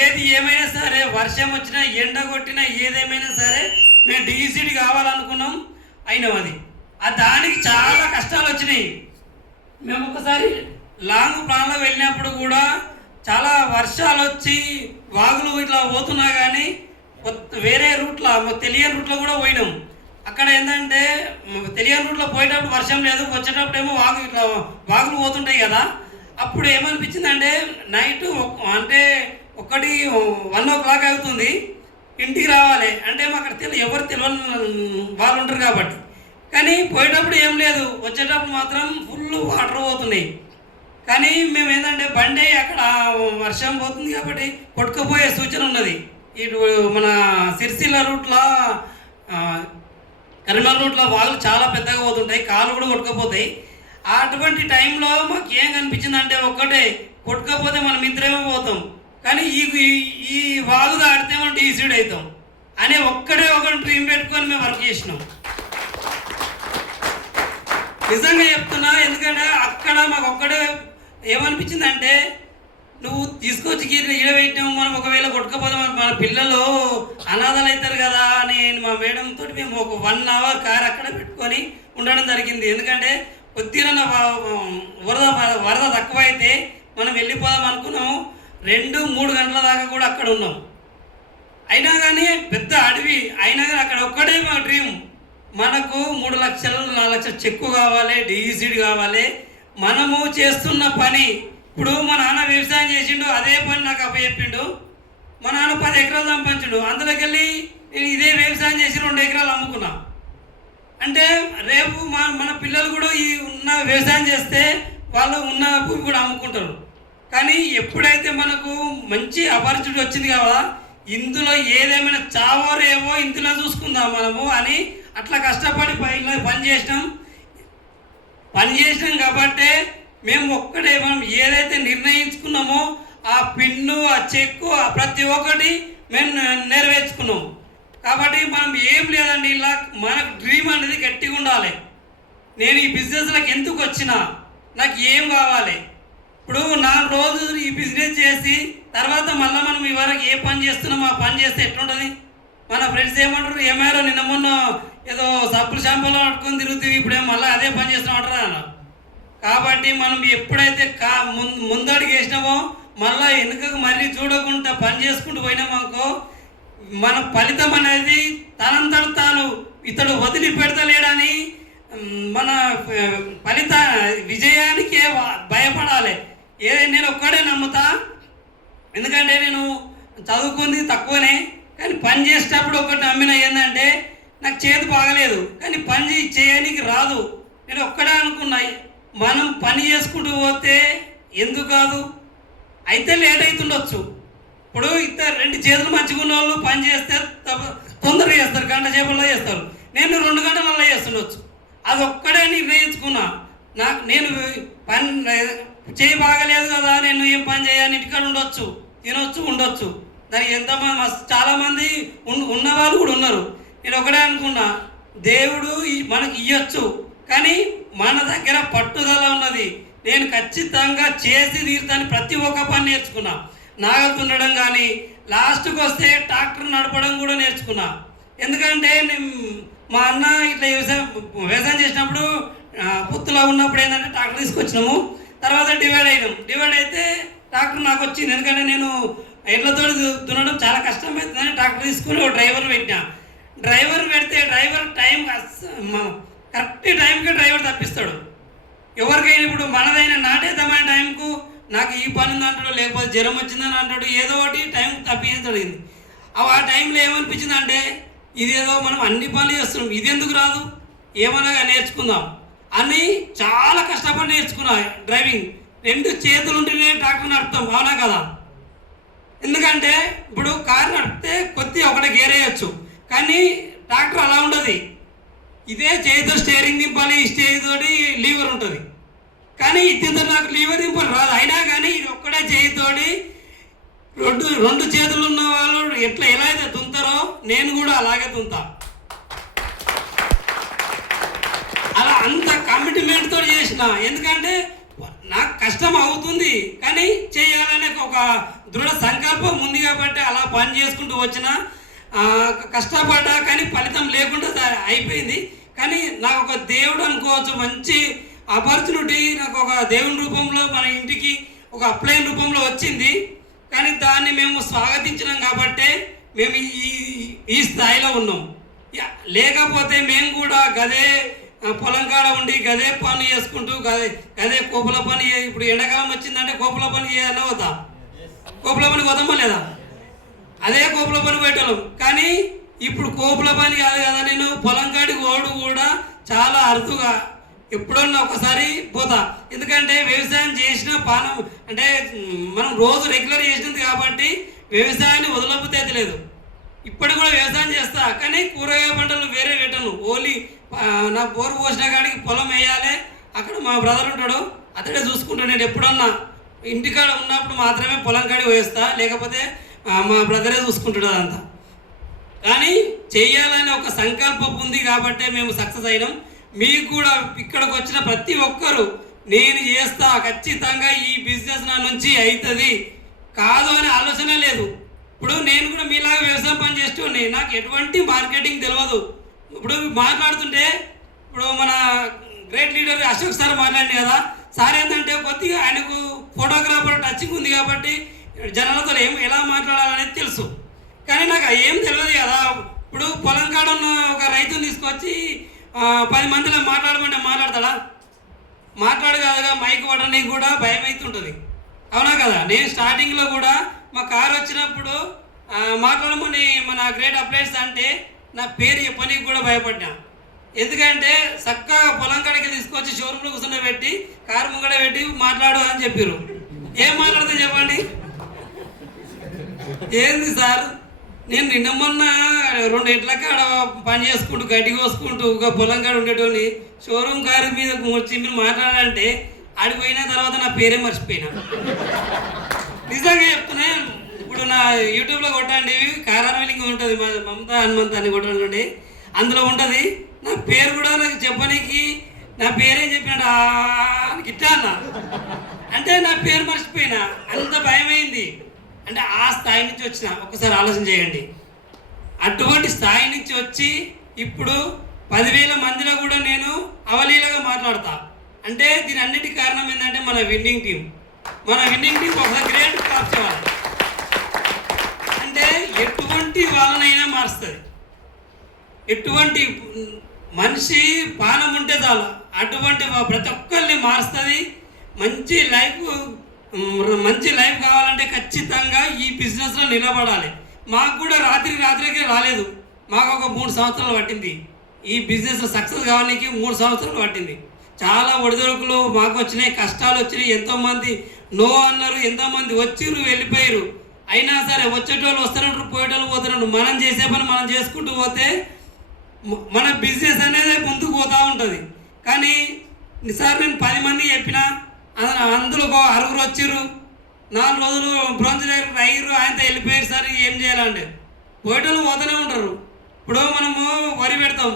ఏది ఏమైనా సరే, వర్షం వచ్చినా ఎండ కొట్టినా ఏదేమైనా సరే మేము డిఈసీడీ కావాలనుకున్నాం, అయినాం. అది దానికి చాలా కష్టాలు వచ్చినాయి. మేము ఒకసారి లాంగ్ ప్లాన్లో వెళ్ళినప్పుడు కూడా చాలా వర్షాలు వచ్చి వాగులు ఇట్లా పోతున్నా కానీ వేరే రూట్లో, తెలియని రూట్లో కూడా పోయినాం. అక్కడ ఏంటంటే తెలియని రూట్లో పోయేటప్పుడు వర్షం లేదు, వచ్చేటప్పుడు ఏమో వాగులు పోతుంటాయి కదా. అప్పుడు ఏమనిపించిందంటే నైట్ అంటే 1 o'clock అవుతుంది, ఇంటికి రావాలి అంటే మాకు అక్కడ ఎవరు తెలియని వాళ్ళు ఉంటారు కాబట్టి. కానీ పోయేటప్పుడు ఏం లేదు, వచ్చేటప్పుడు మాత్రం ఫుల్ వాటర్ పోతున్నాయి. కానీ మేము ఏంటంటే బండి అక్కడ వర్షం పోతుంది కాబట్టి కొట్టుకుపోయే సూచన ఉన్నది. ఇటు మన సిరిసిల్ల రూట్లో, కరీంనగర్ రూట్లో వాళ్ళు చాలా పెద్దగా పోతుంటాయి, కాళ్ళు కూడా కొట్టుకుపోతాయి. అటువంటి టైంలో మాకు ఏం కనిపించింది అంటే ఒక్కటే, కొట్టుకపోతే మనం ఇద్దరేమో పోతాం, కానీ ఈ వాగు దాడితే మనం డిసీడ్ అవుతాం అనే ఒకటి డ్రీమ్ పెట్టుకొని మేము వర్క్ చేసినాం. నిజంగా చెప్తున్నా. ఎందుకంటే అక్కడ మాకు ఒక్కడే ఏమనిపించిందంటే, నువ్వు తీసుకొచ్చి ఈడబెట్టాము, మనం ఒకవేళ కొట్టుకపోతే మన పిల్లలు అనాథలు అవుతారు కదా అని మా మేడం తోటి మేము ఒక 1 hour కార్ అక్కడ పెట్టుకొని ఉండడం జరిగింది. ఎందుకంటే కొద్దిగా వరద తక్కువైతే మనం వెళ్ళిపోదాం అనుకున్నాము. 2-3 గంటల దాకా కూడా అక్కడ ఉన్నాం. అయినా కానీ పెద్ద అడవి అయినా కానీ అక్కడ ఒక్కటే మా డ్రీమ్, మనకు 3 లక్షలు 4 లక్షలు చెక్కు కావాలి, డిఈసీడీ కావాలి. మనము చేస్తున్న పని, ఇప్పుడు మా నాన్న వ్యవసాయం చేసిండు, అదే పని నాకు అప్పచెప్పిండు. మా నాన్న 10 ఎకరాలు సంపాదించిండు, అందులోకి వెళ్ళి నేను ఇదే వ్యవసాయం చేసి 2 ఎకరాలు అమ్ముకున్నా. అంటే రేపు మన పిల్లలు కూడా ఈ ఉన్న వ్యవసాయం చేస్తే వాళ్ళు ఉన్న భూమి కూడా అమ్ముకుంటారు. కానీ ఎప్పుడైతే మనకు మంచి ఆపర్చునిటీ వచ్చింది కదా, ఇందులో ఏదేమైనా చావో రేవో ఇందులో చూసుకుందాం మనము అని అట్లా కష్టపడి పని చేసినాం కాబట్టి మేము ఒక్కటే మనం ఏదైతే నిర్ణయించుకున్నామో ఆ పిన్ను, ఆ చెక్కు, ప్రతి ఒక్కటి మేము నెరవేర్చుకున్నాం. కాబట్టి మనం ఏం లేదండి, ఇలా మనకు డ్రీమ్ అనేది గట్టిగా ఉండాలి. నేను ఈ బిజినెస్లోకి ఎందుకు వచ్చినా, నాకు ఏం కావాలి. ఇప్పుడు 4 రోజులు ఈ బిజినెస్ చేసి తర్వాత మళ్ళీ మనం ఇవరకు ఏ పని చేస్తున్నామో ఆ పని చేస్తే ఎట్లుంటుంది? మన ఫ్రెండ్స్ ఏమంటారు, ఏమారో నిన్న మొన్న ఏదో సబ్బులు షాంపూలో పట్టుకొని తిరుగుతుంది, ఇప్పుడేమో మళ్ళీ అదే పని చేస్తామంటారా అన్న. కాబట్టి మనం ఎప్పుడైతే ముందడుగు వేసినామో మళ్ళీ వెనుకకు మళ్ళీ చూడకుండా పని చేసుకుంటూ పోయినామనుకో, మన ఫలితం అనేది తనంతట తాను ఇతడు వదిలిపెడతలేడని మన విజయానికే భయపడాలి. నేను ఒక్కడే నమ్ముతా. ఎందుకంటే నేను చదువుకుంది తక్కువనే, కానీ పని చేసేటప్పుడు ఒకటి నమ్మిన ఏంటంటే, నాకు చేతి బాగలేదు కానీ పని చేయడానికి రాదు. నేను ఒక్కడే అనుకున్నా, మనం పని చేసుకుంటూ పోతే ఎందుకు కాదు, అయితే లేట్ అవుతుండొచ్చు. ఇప్పుడు 2 చేతులు మంచిగా ఉన్న వాళ్ళు పని చేస్తే తొందరగా చేస్తారు, గంట సేపల్లో చేస్తారు. నేను 2 గంటలలో చేస్తుండొచ్చు. అది ఒక్కడే నిర్ణయించుకున్నా. నేను చేయి బాగలేదు కదా, నేను ఏం పని చేయాలి, ఇంటికాడ ఉండొచ్చు, తినొచ్చు, ఉండొచ్చు. దానికి ఎంతమంది చాలామంది ఉన్న వాళ్ళు కూడా ఉన్నారు. నేను ఒకటే అనుకున్నా, దేవుడు మనకి ఇవ్వచ్చు, కానీ మన దగ్గర పట్టుదల ఉన్నది. నేను ఖచ్చితంగా చేసి తీరుతాను. ప్రతి ఒక్క పని నేర్చుకున్నా. నాగలు తుండడం కానీ, లాస్ట్కి వస్తే ట్రాక్టర్ నడపడం కూడా నేర్చుకున్నా. ఎందుకంటే మా అన్న ఇట్లా వ్యవసాయం చేసినప్పుడు పుత్తులో ఉన్నప్పుడు ఏంటంటే ట్రాక్టర్ తీసుకొచ్చినాము. తర్వాత డివైడ్ అయితే ట్రాక్టర్ నాకు వచ్చింది. ఎందుకంటే నేను ఎడ్లతో దున్నడం చాలా కష్టమవుతుందని ట్రాక్టర్ తీసుకుని ఒక డ్రైవర్ పెట్టినా. డ్రైవర్ పెడితే డ్రైవర్ టైం కరెక్ట్ టైంకి డ్రైవర్ తప్పిస్తాడు. ఎవరికైనా ఇప్పుడు మనదైనా నాటేద్దామనే టైంకు నాకు ఈ పని ఉంది అంటాడు, లేకపోతే జ్వరం వచ్చిందని అంటాడు, ఏదో ఒకటి టైం తప్పించగలిగింది. ఆ టైంలో ఏమనిపించింది అంటే, ఇదేదో మనం అన్ని పనులు చేస్తున్నాం, ఇది ఎందుకు రాదు, ఏమనగా నేర్చుకుందాం అని చాలా కష్టపడి నేర్చుకున్నా. డ్రైవింగ్ 2 చేతులు ఉంటేనే ట్రాక్టర్ నడుపుతాం, అవునా కదా? ఎందుకంటే ఇప్పుడు కారు నడిపితే కొద్దిగా ఒకటే గేర్ వేయచ్చు, కానీ ట్రాక్టర్ అలా ఉండదు. ఇదే చేతితో స్టీరింగ్ దింపాలి, ఈ చేతితోటి లీవర్ ఉంటుంది. కానీ ఇద్దరు నాకు లీవర్ దింపాలి రాదు. అయినా కానీ ఇది ఒక్కడే చేతితోటి రెండు చేతులు ఉన్న వాళ్ళు ఎలా అయితే దుంతారో నేను కూడా అలాగే దుంతా. అలా అంత కమిట్మెంట్తో చేసిన. ఎందుకంటే నాకు కష్టం అవుతుంది, కానీ చేయాలనే ఒక దృఢ సంకల్పం ఉంది కాబట్టి అలా పని చేసుకుంటూ వచ్చిన. కష్టపడ్డా కానీ ఫలితం లేకుండా అయిపోయింది. కానీ నాకు ఒక దేవుడు అనుకోవచ్చు, మంచి ఆపర్చునిటీ నాకు ఒక దేవుని రూపంలో మన ఇంటికి ఒక అప్లైన్ రూపంలో వచ్చింది. కానీ దాన్ని మేము స్వాగతించినాం కాబట్టే మేము ఈ స్థాయిలో ఉన్నాం. లేకపోతే మేము కూడా గదే పొలం కాడ ఉండి గదే పని చేసుకుంటూ గదే కోపుల పని. ఇప్పుడు ఎండాకాలం వచ్చిందంటే కోపుల పని చేయాలని పోతా, కోపుల పనికి పోతామా లేదా? అదే కోపుల పని పెట్టాం. కానీ ఇప్పుడు కోపుల పని కాదు కదా, నేను పొలం కాడికి ఓడు కూడా చాలా అరుదుగా ఎప్పుడన్నా ఒకసారి పోతా. ఎందుకంటే వ్యవసాయం చేసిన పానం అంటే మనం రోజు రెగ్యులర్ చేసినది కాబట్టి వ్యవసాయాన్ని వదలకపోతే లేదు. ఇప్పటికి కూడా వ్యవసాయం చేస్తా, కానీ కూరగాయ పంటలు వేరే పెట్టను. ఓన్లీ నా బోరు పోసిన కాడికి పొలం వేయాలి, అక్కడ మా బ్రదర్ ఉంటాడు, అతడే చూసుకుంటాడు. నేను ఎప్పుడన్నా ఇంటికాడ ఉన్నప్పుడు మాత్రమే పొలం కాడికి వేస్తా, లేకపోతే మా బ్రదరే చూసుకుంటాడు అదంతా. కానీ చేయాలని ఒక సంకల్పం ఉంది కాబట్టి మేము సక్సెస్ అయినాం. మీకు కూడా ఇక్కడికి వచ్చిన ప్రతి ఒక్కరు నేను చేస్తా, ఖచ్చితంగా ఈ బిజినెస్ నా నుంచి అవుతుంది కాదు అనే ఆలోచన లేదు. ఇప్పుడు నేను కూడా మీలాగా వ్యవసాయం పని చేస్తుండే, నాకు ఎటువంటి మార్కెటింగ్ తెలియదు. ఇప్పుడు మాట్లాడుతుంటే ఇప్పుడు మన గ్రేట్ లీడర్ అశోక్ సార్ మాట్లాడింది కదా, సార్ ఏంటంటే కొద్దిగా ఆయనకు ఫోటోగ్రాఫర్ టచింగ్ ఉంది కాబట్టి జనాలతో ఎలా మాట్లాడాలనేది తెలుసు. కానీ నాకు ఏం తెలియదు కదా. ఇప్పుడు పొలం కాడ ఉన్న ఒక రైతుని తీసుకొచ్చి 10 మందిలో మాట్లాడమంటే మాట్లాడతాడా? మాట్లాడు కాదుగా, మైక్ పడడానికి కూడా భయం అవుతుంటుంది, అవునా కదా? నేను స్టార్టింగ్లో కూడా మా కారు వచ్చినప్పుడు మాట్లాడమని మన గ్రేట్ అప్లైట్స్ అంటే నా పేరు చెప్పడానికి కూడా భయపడ్డా. ఎందుకంటే చక్కగా పొలం కాడికి తీసుకొచ్చి షోరూంలో కూర్చొని కారు ముంగడ పెట్టి మాట్లాడు అని చెప్పారు. ఏం మాట్లాడతా చెప్పండి? ఏంది సార్, నేను నిన్న మొన్న 2 ఎడ్ల కాడ పని చేసుకుంటూ గడ్డి కోసుకుంటూ ఒక పొలం కాడ ఉండేటోని షోరూమ్ కారు మీద వచ్చి మీరు మాట్లాడాలంటే ఆడిపోయిన తర్వాత నా పేరే మర్చిపోయినా. నిజంగా చెప్తున్నా. ఇప్పుడు నా యూట్యూబ్లో కొట్టండి, కారాన్విలింగ్ ఉంటుంది, మమతా హనుమంత్ అని కొట్టండి, అందులో ఉంటుంది. నా పేరు కూడా నాకు చెప్పడానికి నా పేరేం చెప్పినాడు గిట్టా అన్న అంటే నా పేరు మర్చిపోయినా. అంత భయమైంది. అంటే ఆ స్థాయి నుంచి వచ్చిన. ఒక్కసారి ఆలోచన చేయండి. అటువంటి స్థాయి నుంచి వచ్చి ఇప్పుడు 10,000 మందిలో కూడా నేను అవలీలగా మాట్లాడతా. అంటే దీని అన్నిటి కారణం ఏంటంటే మన విన్నింగ్ టీం. మన విన్నింగ్ టీం ఒక గ్రేట్ క్లాప్ చేయాలి. అంటే ఎటువంటి వాళ్ళనైనా మారుస్తుంది. ఎటువంటి మనిషి పానం ఉంటే చాలు, అటువంటి ప్రతి ఒక్కరిని మారుస్తుంది. మంచి లైఫ్ కావాలంటే ఖచ్చితంగా ఈ బిజినెస్లో నిలబడాలి. మాకు కూడా రాత్రికి రాలేదు. మాకు ఒక 3 సంవత్సరాలు పట్టింది. ఈ బిజినెస్ సక్సెస్ కావడానికి 3 సంవత్సరాలు పట్టింది. చాలా ఒడిదొడుకులు మాకు వచ్చినాయి, కష్టాలు వచ్చినాయి. ఎంతోమంది నో అన్నారు, ఎంతోమంది వచ్చిర్రు వెళ్ళిపోయారు. అయినా సరే వచ్చేటోళ్ళు వస్తున్నట్టు, పోయేటోళ్ళు పోతున్నట్టు, మనం చేసే పని మనం చేసుకుంటూ పోతే మన బిజినెస్ అనేది ముందుకు పోతూ ఉంటుంది. కానీ సార్ నేను 10 మంది చెప్పినా అందులో ఒక 6 వచ్చారు. 4 రోజులు బ్రోంజ్ దగ్గర అయ్యారు, ఆయనతో వెళ్ళిపోయారు. సార్ ఏం చేయాలంటే పోయేటోళ్ళు పోతూనే ఉంటారు. ఇప్పుడు మనము వరి పెడతాం,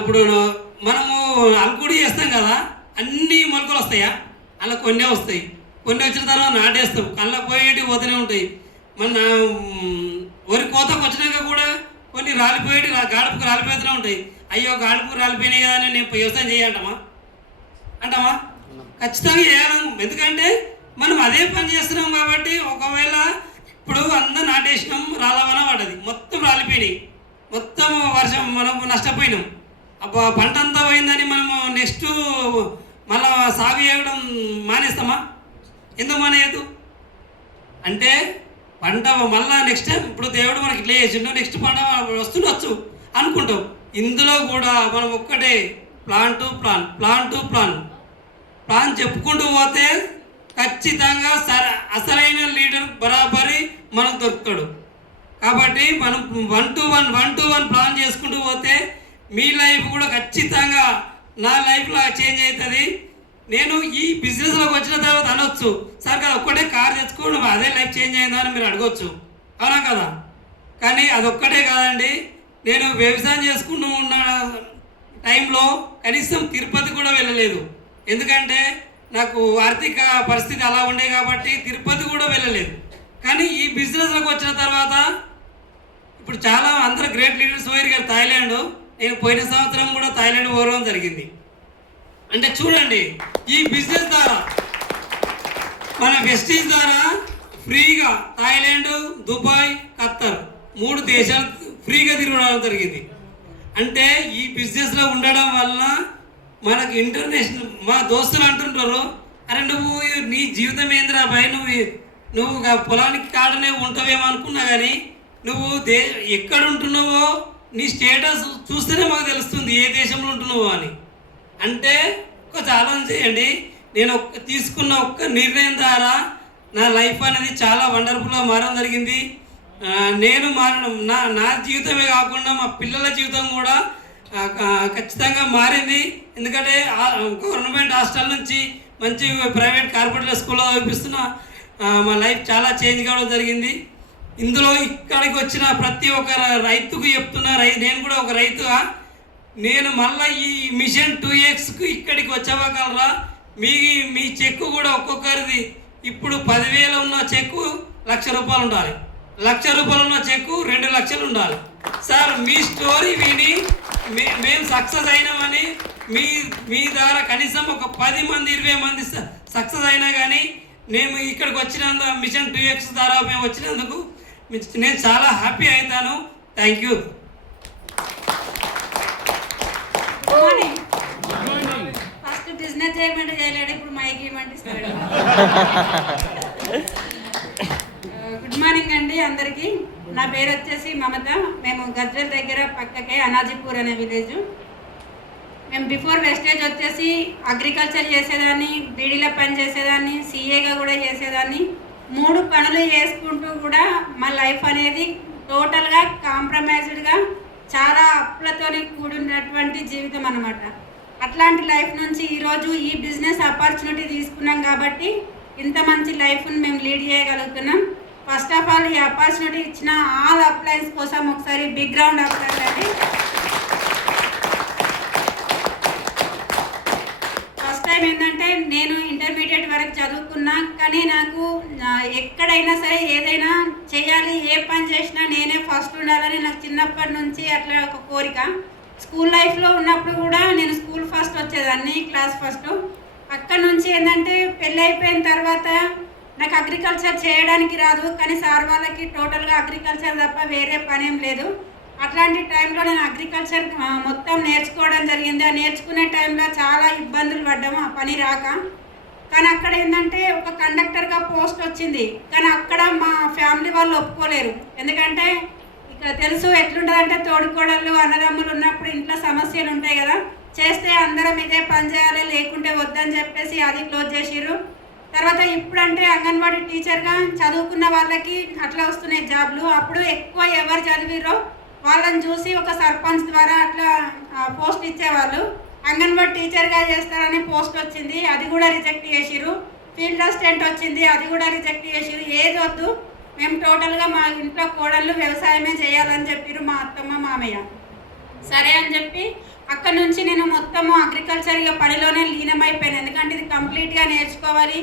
ఇప్పుడు మనము అల్కుడి చేస్తాం కదా, అన్ని మొలకలు వస్తాయా? అలా కొన్నే వస్తాయి. కొన్ని వచ్చిన తర్వాత నాటేస్తాం, కళ్ళ పోయేటి పోతూనే ఉంటాయి. మన వరి కోతకు వచ్చినాక కూడా కొన్ని రాలిపోయేటి గాడుపుకు రాలిపోతూనే ఉంటాయి. అయ్యో గాడుపుకు రాలిపోయినాయి కదా నేను వ్యవసాయం చేయాలంటామా? అంటామా? ఖచ్చితంగా చేయాలి. ఎందుకంటే మనం అదే పని చేస్తున్నాం కాబట్టి. ఒకవేళ ఇప్పుడు అందరూ నాటేసినాం, రాలవన పడ్డది, మొత్తం రాలిపోయినాయి, మొత్తం వర్షం మనం నష్టపోయినాం. అబ్బా పంట అంతా పోయిందని మనము నెక్స్ట్ మళ్ళా సాగు చేయడం మానేస్తామా? ఎందుకు మానేయద్దు అంటే పంట మళ్ళా నెక్స్ట్ టైం ఇప్పుడు దేవుడు మనకి ఇట్లా చేసిండు, నెక్స్ట్ పంట వస్తుండొచ్చు అనుకుంటాం. ఇందులో కూడా మనం ఒక్కటే ప్లాన్ టు ప్లాన్ చెప్పుకుంటూ పోతే ఖచ్చితంగా అసలైన లీడర్ బరాబరి మనకు దొరుకుతాడు. కాబట్టి మనం 1 to 1 ప్లాన్ చేసుకుంటూ పోతే మీ లైఫ్ కూడా ఖచ్చితంగా నా లైఫ్లో చేంజ్ అవుతుంది. నేను ఈ బిజినెస్లోకి వచ్చిన తర్వాత అనొచ్చు, సార్ కదా ఒక్కటే కార్ తెచ్చుకోండి అదే లైఫ్ చేంజ్ అయిందా అని మీరు అడగొచ్చు, అవునా కదా? కానీ అదొక్కటే కాదండి. నేను వ్యవసాయం చేసుకుంటూ ఉన్న టైంలో కనీసం తిరుపతి కూడా వెళ్ళలేదు. ఎందుకంటే నాకు ఆర్థిక పరిస్థితి అలా ఉండే కాబట్టి తిరుపతి కూడా వెళ్ళలేదు. కానీ ఈ బిజినెస్లోకి వచ్చిన తర్వాత ఇప్పుడు చాలా అందరూ గ్రేట్ లీడర్స్ పోయారు కదా థాయిలాండ్. నేను పోయిన సంవత్సరం కూడా థాయిలాండ్ పోవడం జరిగింది. అంటే చూడండి, ఈ బిజినెస్ ద్వారా మన వెస్టీజ్ ద్వారా ఫ్రీగా థాయిలాండ్, దుబాయ్, ఖత్తర్ 3 దేశాలు ఫ్రీగా తిరగడం జరిగింది. అంటే ఈ బిజినెస్లో ఉండడం వల్ల మనకు ఇంటర్నేషనల్ మా దోస్తులు అంటుంటారు, అరే నువ్వు నీ జీవితం ఏందిరా భయ్, నువ్వు పొలానికి కాడనే ఉంటావేమో అనుకున్నా, కానీ నువ్వు ఎక్కడ ఉంటున్నావో నీ స్టేటస్ చూస్తేనే మాకు తెలుస్తుంది ఏ దేశంలో ఉంటున్నావో అని. అంటే కొంచెం ఆలోచన చేయండి. నేను తీసుకున్న ఒక్క నిర్ణయం ద్వారా నా లైఫ్ అనేది చాలా వండర్ఫుల్గా మారడం జరిగింది. నేను మారడం నా జీవితమే కాకుండా మా పిల్లల జీవితం కూడా ఖచ్చితంగా మారింది. ఎందుకంటే గవర్నమెంట్ హాస్టల్ నుంచి మంచి ప్రైవేట్ కార్పొరేట్ స్కూల్లో చదివిస్తున్న మా లైఫ్ చాలా చేంజ్ కావడం జరిగింది. ఇందులో ఇక్కడికి వచ్చిన ప్రతి ఒక్క రైతుకు చెప్తున్నా, నేను కూడా ఒక రైతుగా, నేను మళ్ళీ ఈ మిషన్ 2Xకు ఇక్కడికి వచ్చేవగలరా? మీ చెక్కు కూడా ఒక్కొక్కరిది ఇప్పుడు 10,000 ఉన్న చెక్కు 1,00,000 రూపాయలు ఉండాలి, 1,00,000 రూపాయలు ఉన్న చెక్కు 2 లక్షలు ఉండాలి. సార్ మీ స్టోరీ విని మేము సక్సెస్ అయినామని మీ ద్వారా కనీసం ఒక 10 మంది 20 మంది సక్సెస్ అయినా కానీ మేము ఇక్కడికి వచ్చినందుకు మిషన్ 2X ద్వారా మేము వచ్చినందుకు నేను చాలా హ్యాపీ అవుతాను. Thank you. ఫస్ట్ బిజినెస్ చేయమంటే చేయలేడు, ఇప్పుడు మైక్ ఇవ్వమంటే ఇస్తాడు. గుడ్ మార్నింగ్ అండి అందరికీ. నా పేరు వచ్చేసి మమత. మేము గజ్వేల్ దగ్గర పక్కకే అనాజీపూర్ అనే విలేజ్. మేము బిఫోర్ వెస్టేజ్ వచ్చేసి అగ్రికల్చర్ చేసేదాన్ని, బీడీలో పని చేసేదాన్ని, సిఏగా కూడా చేసేదాన్ని. 3 పనులు చేసుకుంటూ కూడా మా లైఫ్ అనేది టోటల్గా కాంప్రమైజ్డ్గా చాలా అప్పులతో కూడినటువంటి జీవితం అన్నమాట. అట్లాంటి లైఫ్ నుంచి ఈరోజు ఈ బిజినెస్ ఆపర్చునిటీ తీసుకున్నాం కాబట్టి ఇంత మంచి లైఫ్ని మేము లీడ్ చేయగలుగుతున్నాం. ఫస్ట్ ఆఫ్ ఆల్ ఈ ఆపర్చునిటీ ఇచ్చిన ఆల్ అప్లయన్స్ కోసం ఒకసారి బిగ్ రౌండ్ అప్లైస్ అండి. ఫస్ట్ టైం ఏంటంటే నేను ఇంటర్మీడియట్ వరకు చదువుకున్నా, కానీ నాకు ఎక్కడైనా సరే ఏదైనా చేయాలి, ఏ పని చేసినా నేనే ఫస్ట్ ఉండాలని నాకు చిన్నప్పటి నుంచి అట్లా ఒక కోరిక. స్కూల్ లైఫ్లో ఉన్నప్పుడు కూడా నేను స్కూల్ ఫస్ట్ వచ్చేదాన్ని, క్లాస్ ఫస్ట్. అక్కడ నుంచి ఏంటంటే పెళ్ళి అయిపోయిన తర్వాత నాకు అగ్రికల్చర్ చేయడానికి రాదు, కానీ సార్ వాళ్ళకి టోటల్గా అగ్రికల్చర్ తప్ప వేరే పని ఏం లేదు. అట్లాంటి టైంలో నేను అగ్రికల్చర్ మొత్తం నేర్చుకోవడం జరిగింది. ఆ నేర్చుకునే టైంలో చాలా ఇబ్బందులు పడ్డాము ఆ పని రాక. కానీ అక్కడ ఏంటంటే ఒక కండక్టర్గా పోస్ట్ వచ్చింది, కానీ అక్కడ మా ఫ్యామిలీ వాళ్ళు ఒప్పుకోలేరు. ఎందుకంటే ఇక్కడ తెలుసు ఎట్లుంటుందంటే తోడుకోడళ్ళు అన్నదమ్ములు ఉన్నప్పుడు ఇంట్లో సమస్యలు ఉంటాయి కదా, చేస్తే అందరం ఇదే పని చేయాలి, లేకుంటే వద్దని చెప్పేసి అది క్లోజ్ చేసిర్రు. తర్వాత ఇప్పుడంటే అంగన్వాడీ టీచర్గా చదువుకున్న వాళ్ళకి అట్లా వస్తున్నాయి జాబ్లు. అప్పుడు ఎక్కువ ఎవరు చదివిరో వాళ్ళని చూసి ఒక సర్పంచ్ ద్వారా అట్లా పోస్ట్ ఇచ్చేవాళ్ళు. అంగన్వాడీ టీచర్గా చేస్తారని పోస్ట్ వచ్చింది, అది కూడా రిజెక్ట్ చేసిరు. ఫీల్డ్ అసిస్టెంట్ వచ్చింది, అది కూడా రిజెక్ట్ చేసిరు. ఏది వద్దు, మేము టోటల్గా మా ఇంట్లో కోడళ్ళు వ్యవసాయమే చేయాలని చెప్పిరు మా అత్తమ్మ మామయ్య. సరే అని చెప్పి అక్కడ నుంచి నేను మొత్తము అగ్రికల్చర్ ఇక పనిలోనే లీనమైపోయాను. ఎందుకంటే ఇది కంప్లీట్గా నేర్చుకోవాలి,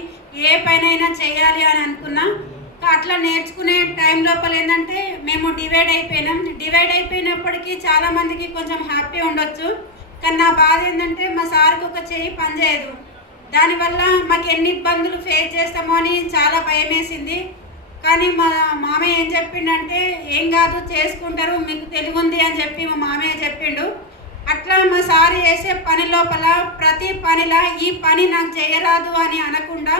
ఏ పనైనా చేయాలి అని అనుకున్నా. అట్లా నేర్చుకునే టైం లోపల ఏంటంటే మేము డివైడ్ అయిపోయినాం. డివైడ్ అయిపోయినప్పటికీ చాలామందికి కొంచెం హ్యాపీ ఉండొచ్చు, కానీ నా బాధ ఏంటంటే మా సార్కి ఒక చెయ్యి పనిచేయదు. దానివల్ల మాకు ఎన్ని ఇబ్బందులు ఫేస్ చేస్తామో అని చాలా భయం వేసింది. కానీ మా మామయ్య ఏం చెప్పిండంటే, ఏం కాదు చేసుకుంటారు, మీకు తెలివి ఉంది అని చెప్పి మా మామయ్య చెప్పిండు. అట్లా మా సార్ చేసే పని లోపల ప్రతి పనిలా ఈ పని నాకు చేయరాదు అని అనకుండా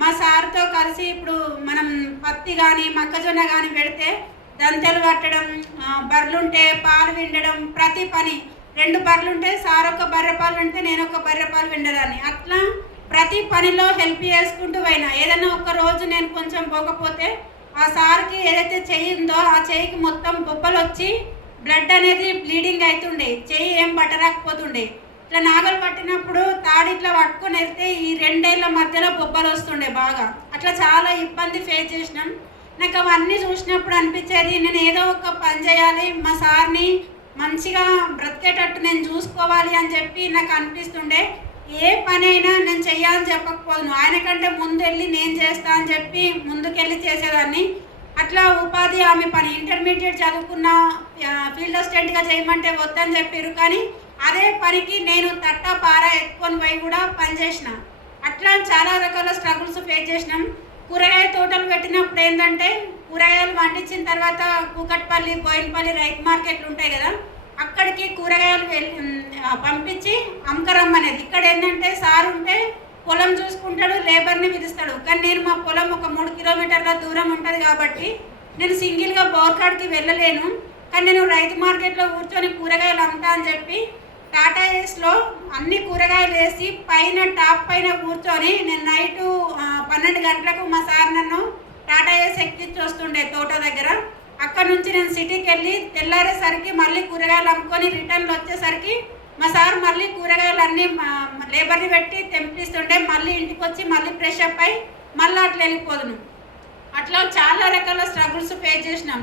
మా సార్తో కలిసి ఇప్పుడు మనం పత్తి కానీ మొక్కజొన్న కానీ పెడితే దంతెలు కట్టడం, బర్రెలుంటే పాలు విండడం, ప్రతి పని 2 బర్రెలుంటే సార్ ఒక బర్రె పాలు ఉంటే నేను ఒక బర్రె పాలు విండదాన్ని. అట్లా ప్రతి పనిలో హెల్ప్ చేసుకుంటూ పోయినా. ఏదైనా ఒక రోజు నేను కొంచెం పోకపోతే ఆ సార్కి ఏదైతే చెయ్యి ఉందో ఆ చెయ్యికి మొత్తం బొబ్బలు వచ్చి బ్లడ్ అనేది బ్లీడింగ్ అవుతుండే, చెయ్యి ఏం పట్టరాకపోతుండే. ఇట్లా నాగలు పట్టినప్పుడు తాడు ఇట్లా పట్టుకొని వెళ్తే ఈ 2 ఏళ్ల మధ్యలో బొబ్బలు వస్తుండే బాగా. అట్లా చాలా ఇబ్బంది ఫేస్ చేసినాం. నాకు అవన్నీ చూసినప్పుడు అనిపించేది, నేను ఏదో ఒక పని చేయాలి, మా సార్ని మంచిగా బ్రతికేటట్టు నేను చూసుకోవాలి అని చెప్పి నాకు అనిపిస్తుండే. ఏ పని అయినా నేను చెయ్యాలని చెప్పకపోదును, ఆయన కంటే ముందు వెళ్ళి నేను చేస్తా అని చెప్పి ముందుకెళ్ళి చేసేదాన్ని. అట్లా ఉపాధి హామీ పని ఇంటర్మీడియట్ చదువుకున్న ఫీల్డ్ అసిస్టెంట్గా చేయమంటే వద్దని చెప్పారు, కానీ అదే పనికి నేను తట్ట పార ఎత్తుకొని పోయి కూడా పనిచేసిన. అట్లా చాలా రకాల స్ట్రగుల్స్ ఫేస్ చేసినాం. కూరగాయ తోటలు పెట్టినప్పుడు ఏంటంటే కూరగాయలు పండించిన తర్వాత కూకట్పల్లి, బోయినపల్లి రైతు మార్కెట్లు ఉంటాయి కదా, అక్కడికి కూరగాయలు పంపించి అమ్మకరమ్మనేది. ఇక్కడ ఏంటంటే సార్ ఉంటే పొలం చూసుకుంటాడు, లేబర్ని పిలుస్తాడు. కానీ నేను మా పొలం ఒక 3 కిలోమీటర్ల దూరం ఉంటుంది కాబట్టి నేను సింగిల్గా బోర్కాడ్కి వెళ్ళలేను. కానీ నేను రైతు మార్కెట్లో కూర్చొని కూరగాయలు అమ్ముతా అని చెప్పి టాటా ఏస్లో అన్ని కూరగాయలు వేసి పైన టాప్ పైన కూర్చొని నేను నైటు 12 గంటలకు మా సార్ నన్ను టాటా ఏస్ ఎక్కించి వస్తుండే తోట దగ్గర. అక్కడ నుంచి నేను సిటీకి వెళ్ళి తెల్లారేసరికి మళ్ళీ కూరగాయలు అమ్ముకొని రిటర్న్లో వచ్చేసరికి మా సార్ మళ్ళీ కూరగాయలు అన్నీ లేబర్ని పెట్టి తెంపిస్తుండే. మళ్ళీ ఇంటికి వచ్చి మళ్ళీ ఫ్రెష్ అప్ అయి మళ్ళీ అట్లా వెళ్ళిపోదును. అట్లా చాలా రకాల స్ట్రగుల్స్ ఫేస్ చేసినాం.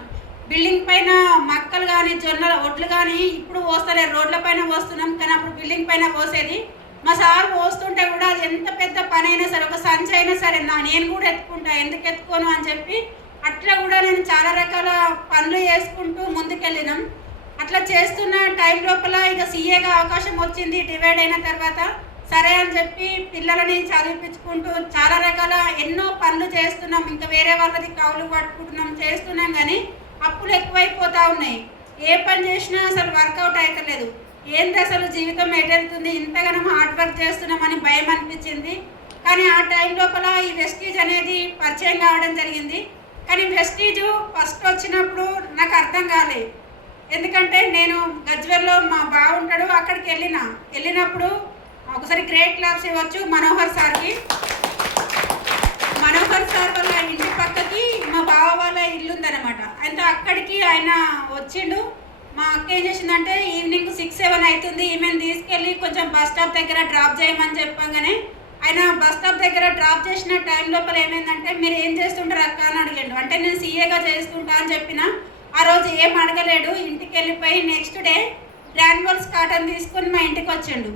బిల్డింగ్ పైన మక్కలు కానీ జొన్నల ఒడ్లు కానీ ఇప్పుడు పోస్తలేరు, రోడ్ల పైన పోస్తున్నాం, కానీ అప్పుడు బిల్డింగ్ పైన పోసేది. మా సార్ పోస్తుంటే కూడా అది ఎంత పెద్ద పని అయినా సరే, ఒక సంచి అయినా సరే నేను కూడా ఎత్తుకుంటా, ఎందుకు ఎత్తుకోను అని చెప్పి అట్లా కూడా నేను చాలా రకాల పనులు చేసుకుంటూ ముందుకెళ్ళినాం. అట్లా చేస్తున్న టైం లోపల ఇక సీఏగా అవకాశం వచ్చింది డివైడ్ అయిన తర్వాత. సరే అని చెప్పి పిల్లలని చదివించుకుంటూ చాలా రకాల ఎన్నో పనులు చేస్తున్నాం. ఇంకా వేరే వాళ్ళది కౌలు పట్టుకుంటున్నాం, చేస్తున్నాం, కానీ అప్పులు ఎక్కువైపోతూ ఉన్నాయి. ఏ పని చేసినా అసలు వర్కౌట్ అవుతలేదు. ఏంటి అసలు జీవితం ఎటెళ్తుంది, ఇంతగానో హార్డ్ వర్క్ చేస్తున్నామని భయం అనిపించింది. కానీ ఆ టైం లోపల ఈ వెస్టీజ్ అనేది పరిచయం కావడం జరిగింది. కానీ వెస్టీజ్ ఫస్ట్ వచ్చినప్పుడు నాకు అర్థం కాలేదు. ఎందుకంటే నేను గజ్వేల్లో మా బావ ఉంటాడు, అక్కడికి వెళ్ళినప్పుడు ఒకసారి గ్రేట్ క్లాప్స్ ఇవ్వచ్చు మనోహర్ సార్కి. మనోహర్ సార్ వాళ్ళ ఇంటి పక్కకి మా బావ వాళ్ళ ఇల్లు ఉందన్నమాట. అయితే అక్కడికి ఆయన వచ్చిండు. మా అక్క ఏం చేసిందంటే ఈవినింగ్ 6-7 అవుతుంది, ఈమెను తీసుకెళ్ళి కొంచెం బస్ స్టాప్ దగ్గర డ్రాప్ చేయమని చెప్పగానే ఆయన బస్ స్టాప్ దగ్గర డ్రాప్ చేసిన టైం లోపల ఏమైందంటే, మీరు ఏం చేస్తుంటారు అక్క అని అడిగాడు. అంటే నేను సీఏగా చేస్తుంటా అని చెప్పిన. ఆ రోజు ఏం అడగలేడు, ఇంటికి వెళ్ళిపోయి నెక్స్ట్ డే గ్రాన్యువల్స్ కాటన్ తీసుకొని మా ఇంటికి వచ్చిండు.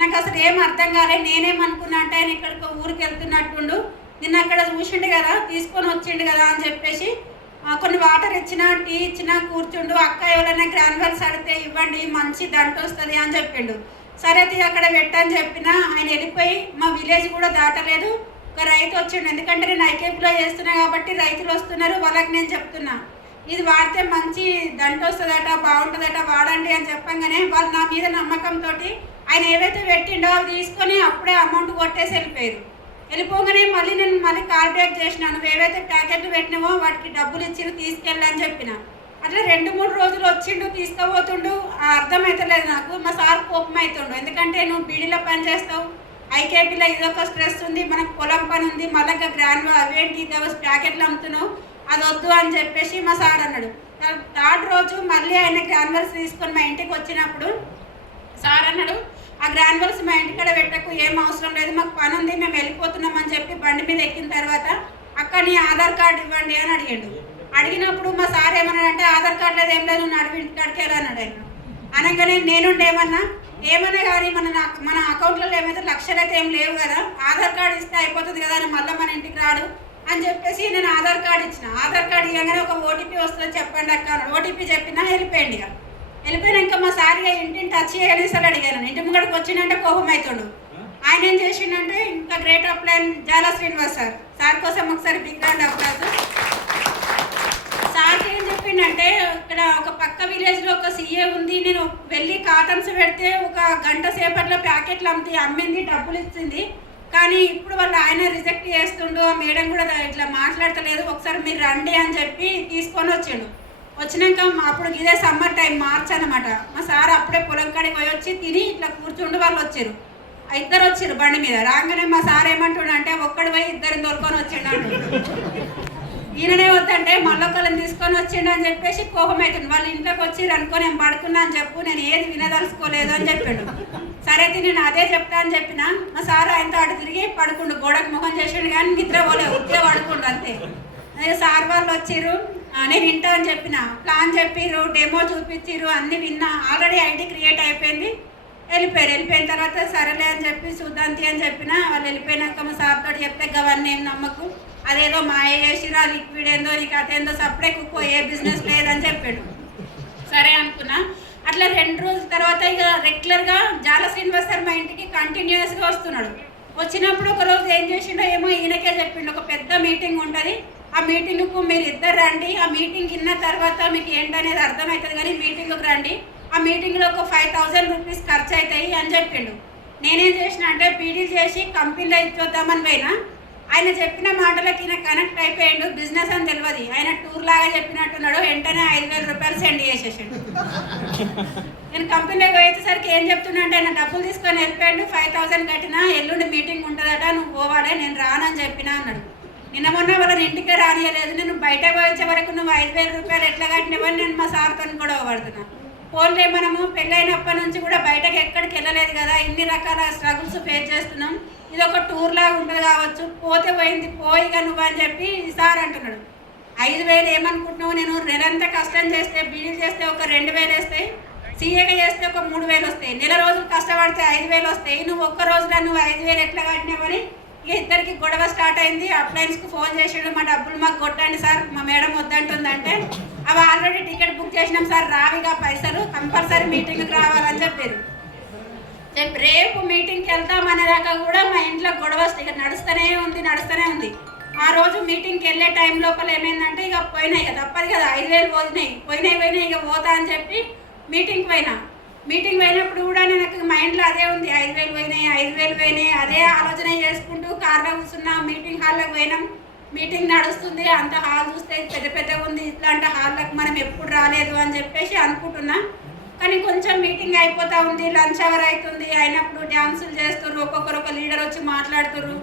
నాకు అసలు ఏం అర్థం కాలేదు. నేనేమనుకున్నా అంటే ఆయన ఇక్కడికి ఊరికి వెళ్తున్నట్టుండు, నిన్న అక్కడ చూసిండు కదా, తీసుకొని వచ్చిండు కదా అని చెప్పేసి కొన్ని వాటర్ ఇచ్చినా, టీ ఇచ్చినా కూర్చుండు. అక్క ఎవరైనా గ్రాన్యువల్స్ అడిగితే ఇవ్వండి, మంచి దంట వస్తుంది అని చెప్పిండు. సరే అది అక్కడ పెట్టని చెప్పిన. ఆయన వెళ్ళిపోయి మా విలేజ్ కూడా దాటలేదు. ఒక రైతు వచ్చిండు, ఎందుకంటే నేను ఐకేపీలో చేస్తున్నా కాబట్టి రైతులు వస్తున్నారు, వాళ్ళకి నేను చెప్తున్నా ఇది వాడితే మంచి దంట వస్తుందట, బాగుంటుందట, వాడండి అని చెప్పంగానే వాళ్ళు నా మీద నమ్మకంతో ఆయన ఏవైతే పెట్టిండో అవి తీసుకొని అప్పుడే అమౌంట్ కొట్టేసి వెళ్ళిపోగానే మళ్ళీ కాల్ బ్యాక్ చేసినా. నువ్వు ఏవైతే ప్యాకెట్లు పెట్టినావో వాటికి డబ్బులు ఇచ్చి తీసుకెళ్ళని చెప్పిన. అట్లా 2-3 రోజులు వచ్చిండు, తీసుకుపోతుండు. అర్థమవుతలేదు నాకు. మా సార్ కోపం అవుతుండు, ఎందుకంటే నువ్వు బీడీలో పని చేస్తావు, ఐకేపీలో ఇదొక స్ట్రెస్ ఉంది, మనకు పొలం పని ఉంది, మళ్ళీ గ్రాన్యువల్ అవేంటి ప్యాకెట్లు అమ్ముతున్నావు, అది వద్దు అని చెప్పేసి మా సార్ అన్నాడు. 3rd రోజు మళ్ళీ ఆయన గ్రాన్యువల్స్ తీసుకొని మా ఇంటికి వచ్చినప్పుడు సార్ అన్నాడు, ఆ గ్రాన్యువల్స్ మా ఇంటికాడ పెట్టకు, ఏం అవసరం లేదు, మాకు పని ఉంది, మేము వెళ్ళిపోతున్నాం అని చెప్పి బండి మీద ఎక్కిన తర్వాత అక్క నీ ఆధార్ కార్డు ఇవ్వండి అని అడిగాడు. అడిగినప్పుడు మా సార్ ఏమన్నాడంటే ఆధార్ కార్డు లేదు, ఏం లేదు, నువ్వు నడిపి ఇంటికాడికి వెళ్ళాడు ఆయన. అనగానే నేనుండి ఏమన్నా కానీ మన అకౌంట్లలో ఏమైతే లక్షలు అయితే ఏం లేవు కదా, ఆధార్ కార్డు ఇస్తే అయిపోతుంది కదా అని మళ్ళీ మన ఇంటికి రాడు అని చెప్పేసి నేను ఆధార్ కార్డు ఇచ్చిన. ఆధార్ కార్డు ఇవ్వగానే ఒక ఓటీపీ వస్తుంది, చెప్పండి అక్క అన్నాడు. ఓటీపీ చెప్పినా వెళ్ళిపోయింది. ఇక వెళ్ళిపోయినాక మా సార్గా ఇంటిని టచ్ చేయలేసారి అడిగాను. ఇంటి ముంగడికి వచ్చిందంటే కోపం అవుతాడు. ఆయన ఏం చేసిండంటే ఇంకా గ్రేట్ అప్లైన్ జాలా శ్రీనివాస్ సార్ కోసం ఒకసారి బిగ్ రౌండ్ అప్లాజ్. సార్ ఏం చెప్పిండంటే ఇక్కడ ఒక పక్క విలేజ్లో ఒక సీఏ ఉంది, నేను వెళ్ళి కాటన్స్ పెడితే ఒక గంట సేపట్లో ప్యాకెట్లు అమ్మింది, డబ్బులు ఇచ్చింది, కానీ ఇప్పుడు వాళ్ళు ఆయన రిజెక్ట్ చేస్తుండు, ఆ మేడం కూడా ఇట్లా మాట్లాడతలేదు, ఒకసారి మీరు రండి అని చెప్పి తీసుకొని వచ్చిండు. వచ్చినాక అప్పుడు ఇదే సమ్మర్ టైం, మార్చ్ అనమాట. మా సార్ అప్పుడే పొలం కాడికి పోయి వచ్చి తిని ఇట్లా కూర్చుండి వాళ్ళు వచ్చారు. ఇద్దరు వచ్చారు బండి మీద. రాగానే మా సార్ ఏమంటుండ అంటే ఒక్కడి పోయి ఇద్దరిని దొరుకొని వచ్చిండు అంటుండు. ఈయననే వద్దంటే మళ్ళొక్కళ్ళని తీసుకొని వచ్చిండు అని చెప్పేసి కోపం అవుతుంది. వాళ్ళు ఇంట్లోకి వచ్చి అనుకో నేను పడుకున్నా అని చెప్పు, నేను ఏది వినదలుచుకోలేదు అని చెప్పాడు. సరే నేను అదే చెప్తా అని చెప్పిన. మా సార్ ఆయనతో అటు తిరిగి పడుకుండు, గోడకు ముఖం చేసాడు కానీ నిద్ర పోలే, ఉద్దే పడుకుండు అంతే. అదే సార్ వాళ్ళు వచ్చిర్రు, నేను వింటా అని చెప్పిన, ప్లాన్ చెప్పిర్రు, డెమో చూపించిర్రు, అన్నీ విన్నా. ఆల్రెడీ ఐడి క్రియేట్ అయిపోయింది. వెళ్ళిపోయిన తర్వాత సరేలే అని చెప్పి చూద్దాంతి అని చెప్పిన. వాళ్ళు వెళ్ళిపోయినాక మా సార్ తోటి చెప్తే అవన్నీ ఏం నమ్మకు, అదేదో మాయ చేసిరా, లిక్విడ్ ఏందో నీకు అదేందో సప్లై కుక్కో, ఏ బిజినెస్ లేదని చెప్పాడు. సరే అనుకున్నా. అట్లా 2 రోజుల తర్వాత ఇక రెగ్యులర్గా జాల శ్రీనివాస్ సార్ మా ఇంటికి కంటిన్యూస్గా వస్తున్నాడు. వచ్చినప్పుడు ఒక రోజు ఏం చేసిండో ఏమో ఈయనకే చెప్పిండు, ఒక పెద్ద మీటింగ్ ఉంటుంది, ఆ మీటింగ్కు మీరు ఇద్దరు రండి, ఆ మీటింగ్ విన్న తర్వాత మీకు ఏంటనేది అర్థమవుతుంది, కానీ మీటింగ్కి రండి, ఆ మీటింగ్లో ఒక 5,000 రూపీస్ ఖర్చు అవుతాయి అని చెప్పిండు. నేనేం చేసిన అంటే పీడీ చేసి కంపెనీలో ఇచ్చొద్దామని పోయినా. ఆయన చెప్పిన మాటలకి ఈయన కనెక్ట్ అయిపోయిండు, బిజినెస్ అని తెలియదు, ఆయన టూర్ లాగా చెప్పినట్టున్నాడు. వెంటనే 5,000 రూపాయలు సెండ్ చేసేసాడు. నేను కంపెనీలోకి పోయేసరికి ఏం చెప్తున్నా అంటే ఆయన డబ్బులు తీసుకొని వెళ్ళిపోయాడు. 5,000 కట్టినా, ఎల్లుండి మీటింగ్ ఉంటుందట, నువ్వు పోవాలి, నేను రానని చెప్పినా అన్నాడు. నిన్న మొన్న వాళ్ళని ఇంటికే రానియలేదు. నేను బయట పోయించే వరకు నువ్వు 5,000 రూపాయలు ఎట్లా కట్టినవని నేను మా సార్తో కూడా పడుతున్నా. ఫోన్లే మనము పెళ్ళైనప్పటి నుంచి కూడా బయటకు ఎక్కడికి వెళ్ళలేదు కదా, ఇన్ని రకాల స్ట్రగుల్స్ ఫేస్ చేస్తున్నాం, ఇది ఒక టూర్ లాగా ఉంటుంది కావచ్చు, పోతే పోయింది పోయిగా నువ్వు అని చెప్పి సార్ అంటున్నాడు. 5,000 ఏమనుకుంటున్నావు, నేను నెలంతా కష్టం చేస్తే బీడీలు చేస్తే ఒక 2,000 వస్తాయి, సీఏగా చేస్తే ఒక 3,000 వస్తాయి, నెల రోజులు కష్టపడితే 5,000 వస్తాయి, నువ్వు ఒక్క రోజులో నువ్వు 5,000 ఎట్లా కట్టినావని ఇక ఇద్దరికి గొడవ స్టార్ట్ అయింది. అప్లయన్స్కి ఫోన్ చేసాడు, మా డబ్బులు మాకు కొట్టండి సార్, మా మేడం వద్దంటుందంటే అవి ఆల్రెడీ టికెట్ బుక్ చేసినాం సార్, రావిగా పైసలు, కంపల్సరీ మీటింగ్కి రావాలని చెప్పారు. రేపు మీటింగ్కి వెళ్తాం అనేదాకా కూడా మా ఇంట్లో గొడవ ఇక నడుస్తూనే ఉంది. ఆ రోజు మీటింగ్కి వెళ్ళే టైం లోపల ఏమైందంటే ఇక పోయినాయి కదా, తప్పదు కదా, 5,000 పోయినాయి ఇక పోతా అని చెప్పి మీటింగ్కి పోయినప్పుడు కూడా నాకు మైండ్లో అదే ఉంది, 5,000 పోయినాయి, అదే ఆలోచన చేసుకుంటూ కార్లో కూర్చున్నా. మీటింగ్ హాల్లోకి పోయినాం, మీటింగ్ నడుస్తుంది, అంత హాల్ చూస్తే పెద్ద ఉంది, ఇట్లాంటి హాల్లోకి మనం ఎప్పుడు రాలేదు అని చెప్పేసి అనుకుంటున్నా. కానీ కొంచెం మీటింగ్ అయిపోతూ ఉంది, లంచ్ అవర్ అవుతుంది, అయినప్పుడు డ్యాన్సులు చేస్తున్నారు, ఒక్కొక్కరు ఒక లీడర్ వచ్చి మాట్లాడుతున్నారు.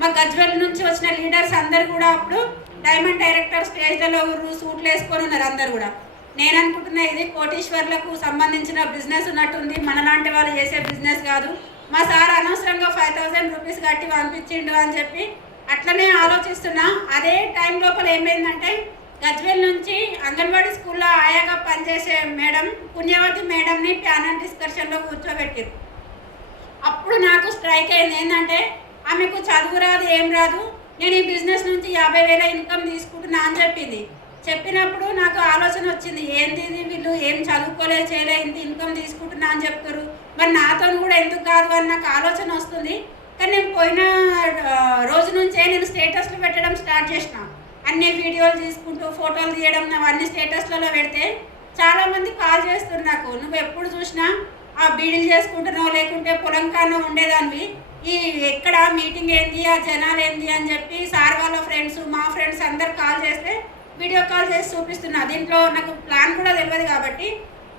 మా గజ్వెల్ నుంచి వచ్చిన లీడర్స్ అందరు కూడా అప్పుడు డైమండ్ డైరెక్టర్ స్టేజ్లలో సూట్లు వేసుకొని ఉన్నారు అందరు కూడా. నేను అనుకుంటున్నా ఇది కోటీశ్వర్లకు సంబంధించిన బిజినెస్ ఉన్నట్టుంది, మనలాంటి వాళ్ళు చేసే బిజినెస్ కాదు. మా సార్ అనవసరంగా 5,000 రూపీస్ కట్టి పంపించిండు అని చెప్పి అట్లనే ఆలోచిస్తున్నా. అదే టైం లోపల ఏమైందంటే గజ్వేల్ నుంచి అంగన్వాడీ స్కూల్లో ఆయాగా పనిచేసే మేడం పుణ్యవతి మేడంని ప్యానల్ డిస్కషన్లో కూర్చోబెట్టారు. అప్పుడు నాకు స్ట్రైక్ అయింది, ఏంటంటే ఆమెకు చదువు రాదు, ఏం రాదు, నేను ఈ బిజినెస్ నుంచి 50,000 ఇన్కమ్ తీసుకుంటున్నా అని చెప్పింది. చెప్పినప్పుడు నాకు ఆలోచన వచ్చింది, ఏంది వీళ్ళు ఏం చదువుకోలేదు చేయలే, ఇంత ఇన్కమ్ తీసుకుంటున్నా అని చెప్తారు, మరి నాతో కూడా ఎందుకు కాదు అని నాకు ఆలోచన వస్తుంది. కానీ నేను పోయిన రోజు నుంచే నేను స్టేటస్లు పెట్టడం స్టార్ట్ చేసిన, అన్ని వీడియోలు తీసుకుంటూ ఫోటోలు తీయడం అవన్నీ స్టేటస్లలో పెడితే చాలామంది కాల్ చేస్తారు నాకు, నువ్వు ఎప్పుడు చూసినా ఆ బీడీలు చేసుకుంటున్నావు లేకుంటే పొలం కానో ఉండేదానివి, ఈ ఎక్కడ మీటింగ్ ఏంది, ఆ జనాలు ఏంది అని చెప్పి సార్ వాళ్ళ ఫ్రెండ్స్ మా ఫ్రెండ్స్ అందరు కాల్ చేస్తే వీడియో కాల్ చేసి చూపిస్తున్నా. దీంట్లో నాకు ప్లాన్ కూడా తెలియదు కాబట్టి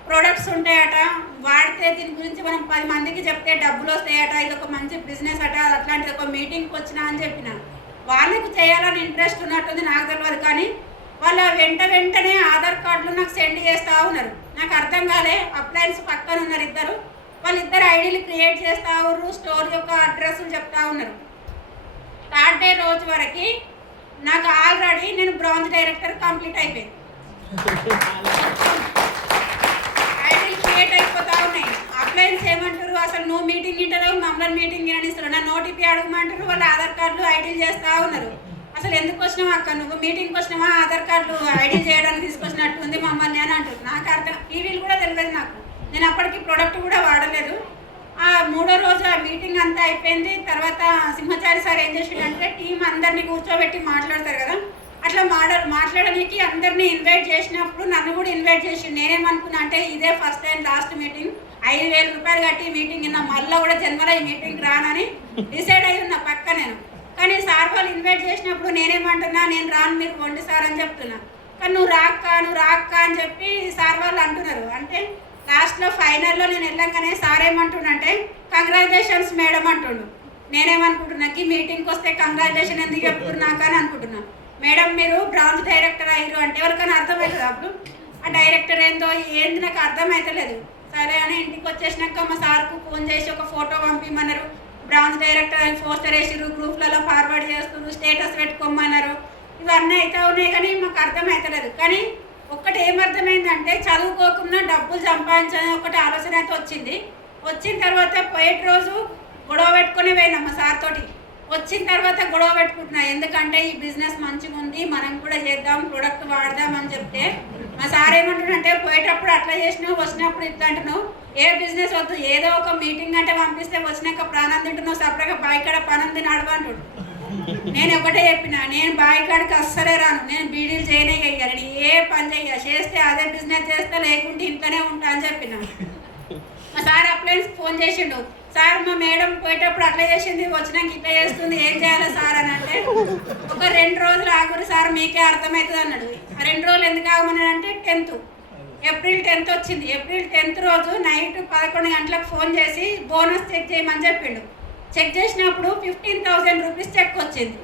ప్రోడక్ట్స్ ఉంటాయట, వాడితే దీని గురించి మనం 10 మందికి చెప్తే డబ్బులు వస్తాయట, ఇది ఒక మంచి బిజినెస్ అట, అట్లాంటిది ఒక మీటింగ్కి వచ్చినా అని చెప్పిన. వాళ్ళకు చేయాలని ఇంట్రెస్ట్ ఉన్నట్టుంది, నాకు తెలియదు. కానీ వాళ్ళ వెంటనే ఆధార్ కార్డులు నాకు సెండ్ చేస్తూ ఉన్నారు. నాకు అర్థం కాలే, అప్లయన్స్ పక్కన ఉన్నారు ఇద్దరు, వాళ్ళిద్దరు ఐడీలు క్రియేట్ చేస్తూ ఉన్నారు, స్టోర్ యొక్క అడ్రస్లు చెప్తా ఉన్నారు. థర్డ్ డే రోజు వరకు నాకు ఆల్రెడీ నేను బ్రాంజ్ డైరెక్టర్ కంప్లీట్ అయిపోయింది. ఐడీలు క్రియేట్ అయిపోతా ఉన్నాయి. అప్లయన్స్ ఏమంటారు, అసలు నువ్వు మీటింగ్ ఇంటారు, మమ్మల్ని మీటింగ్ ఇస్తారు, నా నోటీపీ అడగమంటారు, వాళ్ళ ఆధార్ కార్డులు ఐడీలు చేస్తూ ఉన్నారు. అసలు ఎందుకు వచ్చినావా అక్క, నువ్వు మీటింగ్కి వచ్చినావా, ఆధార్ కార్డు ఐడీ చేయడానికి తీసుకొచ్చినట్టు ఉంది మమ్మల్ని అని అంటారు. నాకు అర్థం, టీవీలు కూడా తెలియదు నాకు, నేను అప్పటికి ప్రోడక్ట్ కూడా వాడలేదు. ఆ మూడో రోజు ఆ మీటింగ్ అంతా అయిపోయింది. తర్వాత సింహచారి సార్ ఏం చేసిండంటే టీం అందరినీ కూర్చోబెట్టి మాట్లాడతారు కదా, అట్లా మాట్లాడడానికి అందరినీ ఇన్వైట్ చేసినప్పుడు నన్ను కూడా ఇన్వైట్ చేసి నేనేమనుకున్నా అంటే ఇదే ఫస్ట్ అండ్ లాస్ట్ మీటింగ్, 5,000 రూపాయలు కట్టి మీటింగ్ విన్నా, మళ్ళీ కూడా జన్మలో ఈ మీటింగ్ రానని డిసైడ్ అయి ఉన్నా పక్క నేను. కానీ సార్ వాళ్ళు ఇన్వైట్ చేసినప్పుడు నేనేమంటున్నా, నేను రాను మీరు వండి సార్ అని చెప్తున్నా. కానీ నువ్వు రాక్క అని చెప్పి సార్ వాళ్ళు అంటున్నారు. అంటే లాస్ట్లో ఫైనల్లో నేను వెళ్ళాకనే సార్ ఏమంటుండంటే కంగ్రాచులేషన్స్ మేడం అంటుండు. నేనేమనుకుంటున్నాకి మీటింగ్కి వస్తే కంగ్రాచులేషన్ ఎందుకు చెప్తున్నాక అని అనుకుంటున్నా. మేడం మీరు బ్రాంచ్ డైరెక్టర్ అయ్యారు అంటే ఎవరికైనా అర్థమవుతుంది. అప్పుడు ఆ డైరెక్టర్ ఏంది నాకు అర్థమవుతలేదు. సరే అని ఇంటికి వచ్చేసినాక మా సార్కు ఫోన్ చేసి ఒక ఫోటో పంపిమన్నారు. బ్రాంచ్ డైరెక్టర్ అని పోస్టర్ వేసిరు, గ్రూప్లలో ఫార్వర్డ్ చేస్తున్నారు, స్టేటస్ పెట్టుకోమన్నారు. ఇవన్నీ అయితే ఉన్నాయి కానీ మాకు అర్థమవుతలేదు. కానీ ఒక్కటి ఏమర్థమైందంటే చదువుకోకుండా డబ్బులు సంపాదించని ఒకటి ఆలోచన అయితే వచ్చింది. వచ్చిన తర్వాత పోయేటి రోజు గొడవ పెట్టుకుని పోయినా మా సార్ తోటి. వచ్చిన తర్వాత గొడవ పెట్టుకుంటున్నా, ఎందుకంటే ఈ బిజినెస్ మంచిగా ఉంది, మనం కూడా చేద్దాం, ప్రొడక్ట్ వాడదాం అని చెప్తే మా సార్ ఏమంటుండంటే పోయేటప్పుడు అట్లా చేసినావు, వచ్చినప్పుడు ఇట్లా అంటున్నావు, ఏ బిజినెస్ వద్దు, ఏదో ఒక మీటింగ్ అంటే పంపిస్తే వచ్చినాక ప్రాణం తింటున్నావు, సపరేట్గా బాయికాడ పనం తిని అడవంటుడు. నేను ఒకటే చెప్పిన, నేను బాయికాడికి అస్సలే రాను, నేను బీడీలు చేయనే చెయ్యాలి, నేను ఏ పని చేస్తే అదే బిజినెస్ చేస్తా, లేకుంటే ఇంట్లోనే ఉంటా అని చెప్పిన. మా సార్ అప్లయన్స్ ఫోన్ చేసిండు, సార్ మా మేడం పోయేటప్పుడు అట్లా చేసింది, వచ్చినాక ఇట్లా చేస్తుంది, ఏం చేయాలి సార్ అని అంటే ఒక 2 రోజులు ఆగురు సార్ మీకే అర్థమవుతుంది అన్నాడు. ఆ 2 రోజులు ఎందుకు ఆగమన్నాడంటే ఏప్రిల్ 10th వచ్చింది. ఏప్రిల్ 10th రోజు నైట్ 11 గంటలకు ఫోన్ చేసి బోనస్ చెక్ చేయమని చెప్పిండు. చెక్ చేసినప్పుడు 15,000 రూపీస్ చెక్ వచ్చింది.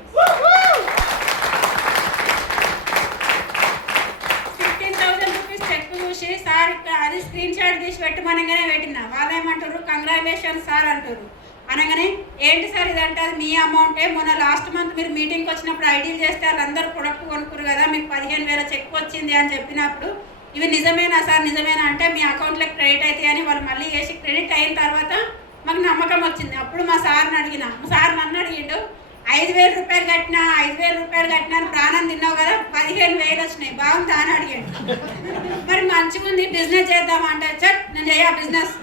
15,000 రూపీస్ చెక్ చూసి సార్ ఇక్కడ అది స్క్రీన్ షాట్ తీసి పెట్టమనగానే పెట్టినా. వాళ్ళు ఏమంటారు కంగ్రాచులేషన్ సార్ అంటారు. అనగానే ఏంటి సార్ ఇదంటే అది మీ అమౌంటే, మొన్న లాస్ట్ మంత్ మీరు మీటింగ్కి వచ్చినప్పుడు ఐడీలు చేస్తే వాళ్ళందరూ ప్రొడక్ట్ కొనుక్కురు కదా, మీకు 15,000 చెక్ వచ్చింది అని చెప్పినప్పుడు ఇవి నిజమేనా సార్, నిజమేనా అంటే మీ అకౌంట్లోకి క్రెడిట్ అవుతాయి అని వాళ్ళు మళ్ళీ చేసి క్రెడిట్ అయిన తర్వాత మాకు నమ్మకం వచ్చింది. అప్పుడు మా సార్ని అడిగిన, మా సార్ నన్ను అడిగిండు, 5,000 రూపాయలు కట్టినా అని ప్రాణం తిన్నావు కదా, 15,000 వచ్చినాయి బాగుందా అని అడిగాడు. మరి మంచిగా ఉంది బిజినెస్ చేద్దామంటే చట్ నేను చేయ బిజినెస్.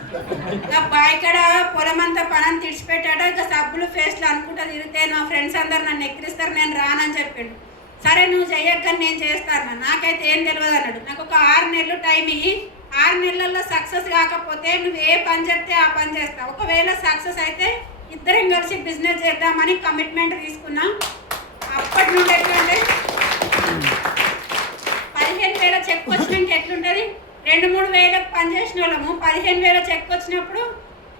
ఇక ఇక్కడ పొలం అంతా పనం తీర్చిపెట్టాడ, ఇక సబ్బులు ఫేస్లు అనుకుంటా తిరిగితే నా ఫ్రెండ్స్ అందరు నన్ను ఎక్కిరిస్తారు, నేను రానని చెప్పిండు. సరే నువ్వు చెయ్యక్కని నేను చేస్తాను, నాకైతే ఏం తెలియదు అన్నాడు. నాకు ఒక 6 నెలలు టైం ఇయ్యి, 6 నెలల్లో సక్సెస్ కాకపోతే నువ్వు ఏ పని చెప్తే ఆ పని చేస్తావు, ఒకవేళ సక్సెస్ అయితే ఇద్దరం కలిసి బిజినెస్ చేద్దామని కమిట్మెంట్ తీసుకున్నాం. అప్పటి నుండి ఎట్లంటే 15,000 చెక్ వచ్చినాక ఎట్లుంటుంది, 2-3 వేలకు పని చేసిన వాళ్ళము 15,000 చెక్ వచ్చినప్పుడు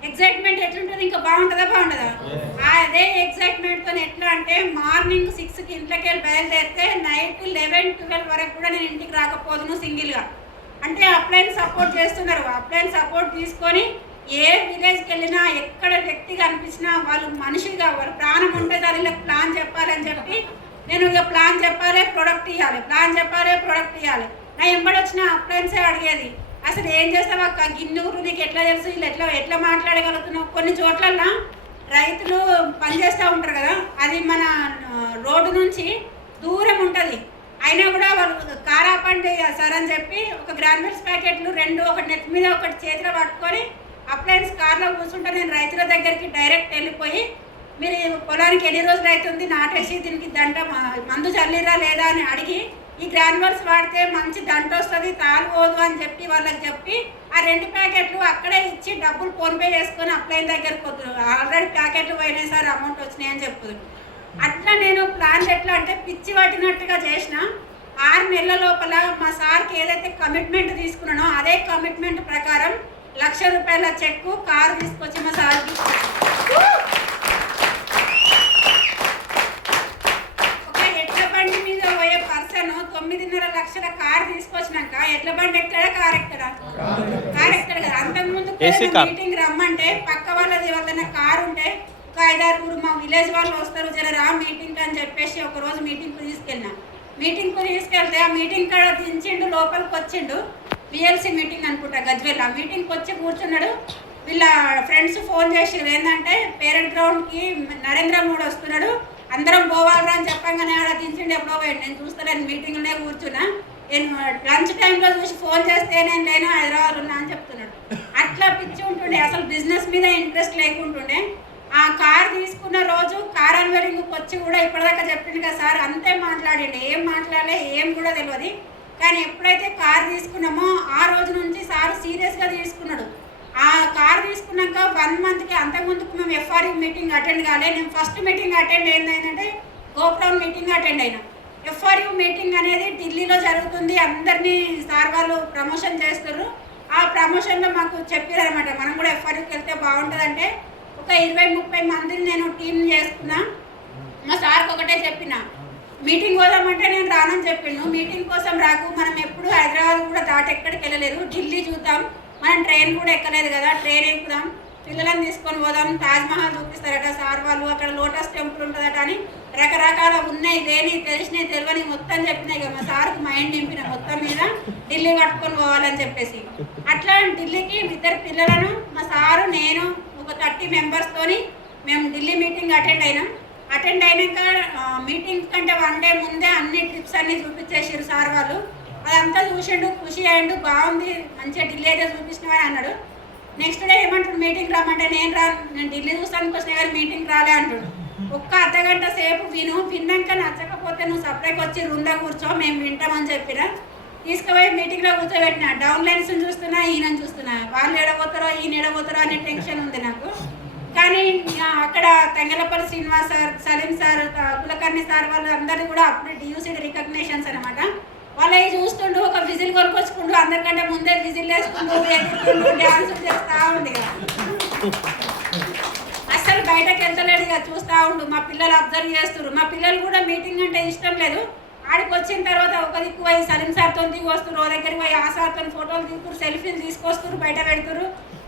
ఎగ్జైట్మెంట్ ఎట్లుంటుంది, ఇంకా బాగుంటుందా. అదే ఎగ్జైట్మెంట్తో ఎట్లా అంటే మార్నింగ్ 6కి ఇంట్లోకి వెళ్ళి బయలుదేరితే నైట్ 11-12 వరకు కూడా నేను ఇంటికి రాకపోదును సింగిల్గా. అంటే అప్లైన్ సపోర్ట్ చేస్తున్నారు. అప్లైన్ సపోర్ట్ తీసుకొని ఏ విలేజ్కి వెళ్ళినా ఎక్కడ వ్యక్తి కనిపించినా వాళ్ళు మనిషిగా వాళ్ళు ప్రాణం ఉంటే దానిలో ప్లాన్ చెప్పాలని చెప్పి నేను ఇక ప్లాన్ చెప్పాలి, ప్రొడక్ట్ ఇవ్వాలి. నా ఎంబడి వచ్చిన అప్లైన్సే అడిగేది, అసలు ఏం చేస్తావు అక్క, గిన్నూరు నీకు ఎట్లా తెలుసు, వీళ్ళు ఎట్లా మాట్లాడగలుగుతున్నావు. కొన్ని చోట్లల్లో రైతులు పనిచేస్తూ ఉంటారు కదా, అది మన రోడ్డు నుంచి దూరం ఉంటుంది, అయినా కూడా వాళ్ళు కారాపండి సార్ అని చెప్పి ఒక గ్రాన్యూల్స్ ప్యాకెట్లు 2 ఒకటి నెత్తి మీద ఒకటి చేతిలో పట్టుకొని అప్లయన్స్ కార్లో కూర్చుంటే నేను రైతుల దగ్గరికి డైరెక్ట్ వెళ్ళిపోయి మీరు పొలానికి ఎన్ని రోజులు అవుతుంది నాటేసి దీనికి దంట మందు చల్లిరా లేదా అని అడిగి ఈ గ్రాన్యూల్స్ వాడితే మంచి దంట వస్తుంది తాలుపోదు అని చెప్పి వాళ్ళకి చెప్పి ఆ 2 ప్యాకెట్లు అక్కడే ఇచ్చి డబ్బులు ఫోన్పే చేసుకొని అప్లైన్ దగ్గరికి పోతున్నారు. ఆల్రెడీ ప్యాకెట్లు పోయినాయి సార్ అమౌంట్ వచ్చినాయి అని చెప్తుంది. అట్లా నేను ప్లాన్ ఎట్లా అంటే పిచ్చి పట్టినట్టుగా చేసిన. 6 నెలల లోపల మా సార్కి ఏదైతే కమిట్మెంట్ తీసుకున్నానో అదే కమిట్మెంట్ ప్రకారం 1,00,000 రూపాయల చెక్కు కారు తీసుకొచ్చి మా సార్కి ఒక ఎడ్ల బండి మీద పోయే పర్సన్ 9.5 లక్షల కారు తీసుకొచ్చినాక ఎట్ల బండి ఎక్కడా కారు ఎక్కడా కదా. అంతకుముందు మీటింగ్ రమ్మంటే పక్క వాళ్ళది ఎవరైనా కారు ఉంటే ఒక 5-6 మా విలేజ్ వాళ్ళు వస్తారు జరా మీటింగ్ అని చెప్పేసి ఒకరోజు మీటింగ్కు తీసుకెళ్ళినా. మీటింగ్కు తీసుకెళ్తే ఆ మీటింగ్ కాడ దించిండు, లోపలికి వచ్చిండు. బిఎల్సి మీటింగ్ అనుకుంటా గజ్వేల్. ఆ మీటింగ్కి వచ్చి కూర్చున్నాడు. వీళ్ళ ఫ్రెండ్స్ ఫోన్ చేసి ఏంటంటే పేరెంట్ గ్రౌండ్కి నరేంద్ర మోడీ వస్తున్నాడు, అందరం పోవాలరా అని చెప్పంగానే ఆడ దించిండు. ఎప్పుడో పోయాడు. నేను చూస్తాను మీటింగ్లోనే కూర్చున్నా. నేను లంచ్ టైంలో చూసి ఫోన్ చేస్తే నేను లేను, హైదరాబాద్ ఉన్నా అని చెప్తున్నాడు. అట్లా పిచ్చి ఉంటుండే, అసలు బిజినెస్ మీద ఇంట్రెస్ట్ లేకుంటుండే. ఆ కార్ తీసుకున్న రోజు కార్ అన్వరింగ్కి వచ్చి కూడా ఇప్పటిదాకా చెప్పిండు కదా సార్, అంతే మాట్లాడిండు, ఏం మాట్లాడలే, ఏం కూడా తెలియదు. కానీ ఎప్పుడైతే కార్ తీసుకున్నామో ఆ రోజు నుంచి సార్ సీరియస్గా తీసుకున్నాడు. ఆ కార్ తీసుకున్నాక 1 మంత్కి, అంతకుముందుకు మేము ఎఫ్ఆర్యూ మీటింగ్ అటెండ్ కాలే. నేను ఫస్ట్ మీటింగ్ అటెండ్ ఏంటంటే గోప్రౌన్ మీటింగ్ అటెండ్ అయినా. ఎఫ్ఆర్యూ మీటింగ్ అనేది ఢిల్లీలో జరుగుతుంది, అందరినీ సార్ వాళ్ళు ప్రమోషన్ చేస్తారు. ఆ ప్రమోషన్లో మాకు చెప్పారనమాట, మనం కూడా ఎఫ్ఆర్యూకి వెళ్తే బాగుంటుందంటే ఒక 20-30 మందిని నేను టీం చేసుకున్నా. మా సార్కి ఒకటే చెప్పిన, మీటింగ్ పోదామంటే నేను రానని చెప్పిండు. మీటింగ్ కోసం రాకు, మనం ఎప్పుడు హైదరాబాద్ కూడా దాటి ఎక్కడికి వెళ్ళలేదు, ఢిల్లీ చూద్దాం, మనం ట్రైన్ కూడా ఎక్కలేదు కదా, ట్రైన్ ఎక్కుదాం, పిల్లలను తీసుకొని పోదాం, తాజ్మహల్ చూపిస్తారట సార్ వాళ్ళు, అక్కడ లోటస్ టెంపుల్ ఉంటుందట అని రకరకాల ఉన్నాయి, లేని తెలిసినవి తెలియని మొత్తం చెప్పినాయి కదా. మా సార్కి మైండ్ నింపిన మొత్తం మీద ఢిల్లీ పట్టుకొని పోవాలని చెప్పేసి. అట్లా ఢిల్లీకి 2 పిల్లలను మా సారు నేను ఒక 30 మెంబర్స్తోని మేము ఢిల్లీ మీటింగ్ అటెండ్ అయినాం. అటెండ్ అయినాక మీటింగ్ కంటే 1 డే ముందే అన్ని ట్రిప్స్ అన్నీ చూపించేసారు సార్ వాళ్ళు. అదంతా చూసిండు, ఖుషి అయ్యిండు, బాగుంది, మంచిగా ఢిల్లీ అయితే చూపించినవని అన్నాడు. నెక్స్ట్ డే ఏమంటాడు, మీటింగ్ రామంటే నేను ఢిల్లీ చూస్తానికి వచ్చినా కానీ మీటింగ్ రాలే అంటాడు. ఒక్క అర్ధగంట సేపు విన్నాక నచ్చకపోతే నువ్వు సపరేట్గా వచ్చి రూమ్లో కూర్చో, మేము వింటామని చెప్పిన. తీసుకుపోయి మీటింగ్లో కూర్చోబెట్టిన. డౌన్ లైన్స్ చూస్తున్నా, ఈయనని చూస్తున్నా, వాళ్ళు ఎడబోతారో ఈయన ఎడబోతారో అనే టెన్షన్ ఉంది నాకు. కానీ అక్కడ Tengalapalli Srinivas sir, Salim sir, Kulkarni sir వాళ్ళు అందరూ కూడా అప్పుడు డియూసీడ్ రికగ్నేషన్స్ అనమాట. వాళ్ళు అవి చూస్తుండు, ఒక విజిల్ కొనుక్కొచ్చుకుంటూ అందరికంటే ముందే విజిల్ వేసుకుంటూ ఎదుర్కొంటూ డ్యాన్సులు చేస్తూ ఉండు. అస్సలు బయటకు వెళ్తలేడు, ఇక చూస్తూ ఉండు. మా పిల్లలు అబ్జర్వ్ చేస్తారు. మా పిల్లలు కూడా మీటింగ్ అంటే ఇష్టం లేదు. ఆడికి వచ్చిన తర్వాత ఒక దిక్కు పోయి సలీం సార్తో దిగొస్తారు, ఓ దగ్గరికి పోయి ఆ సార్తో ఫోటోలు తీసుకురు, సెల్ఫీలు తీసుకొస్తారు, బయట పెడతారు.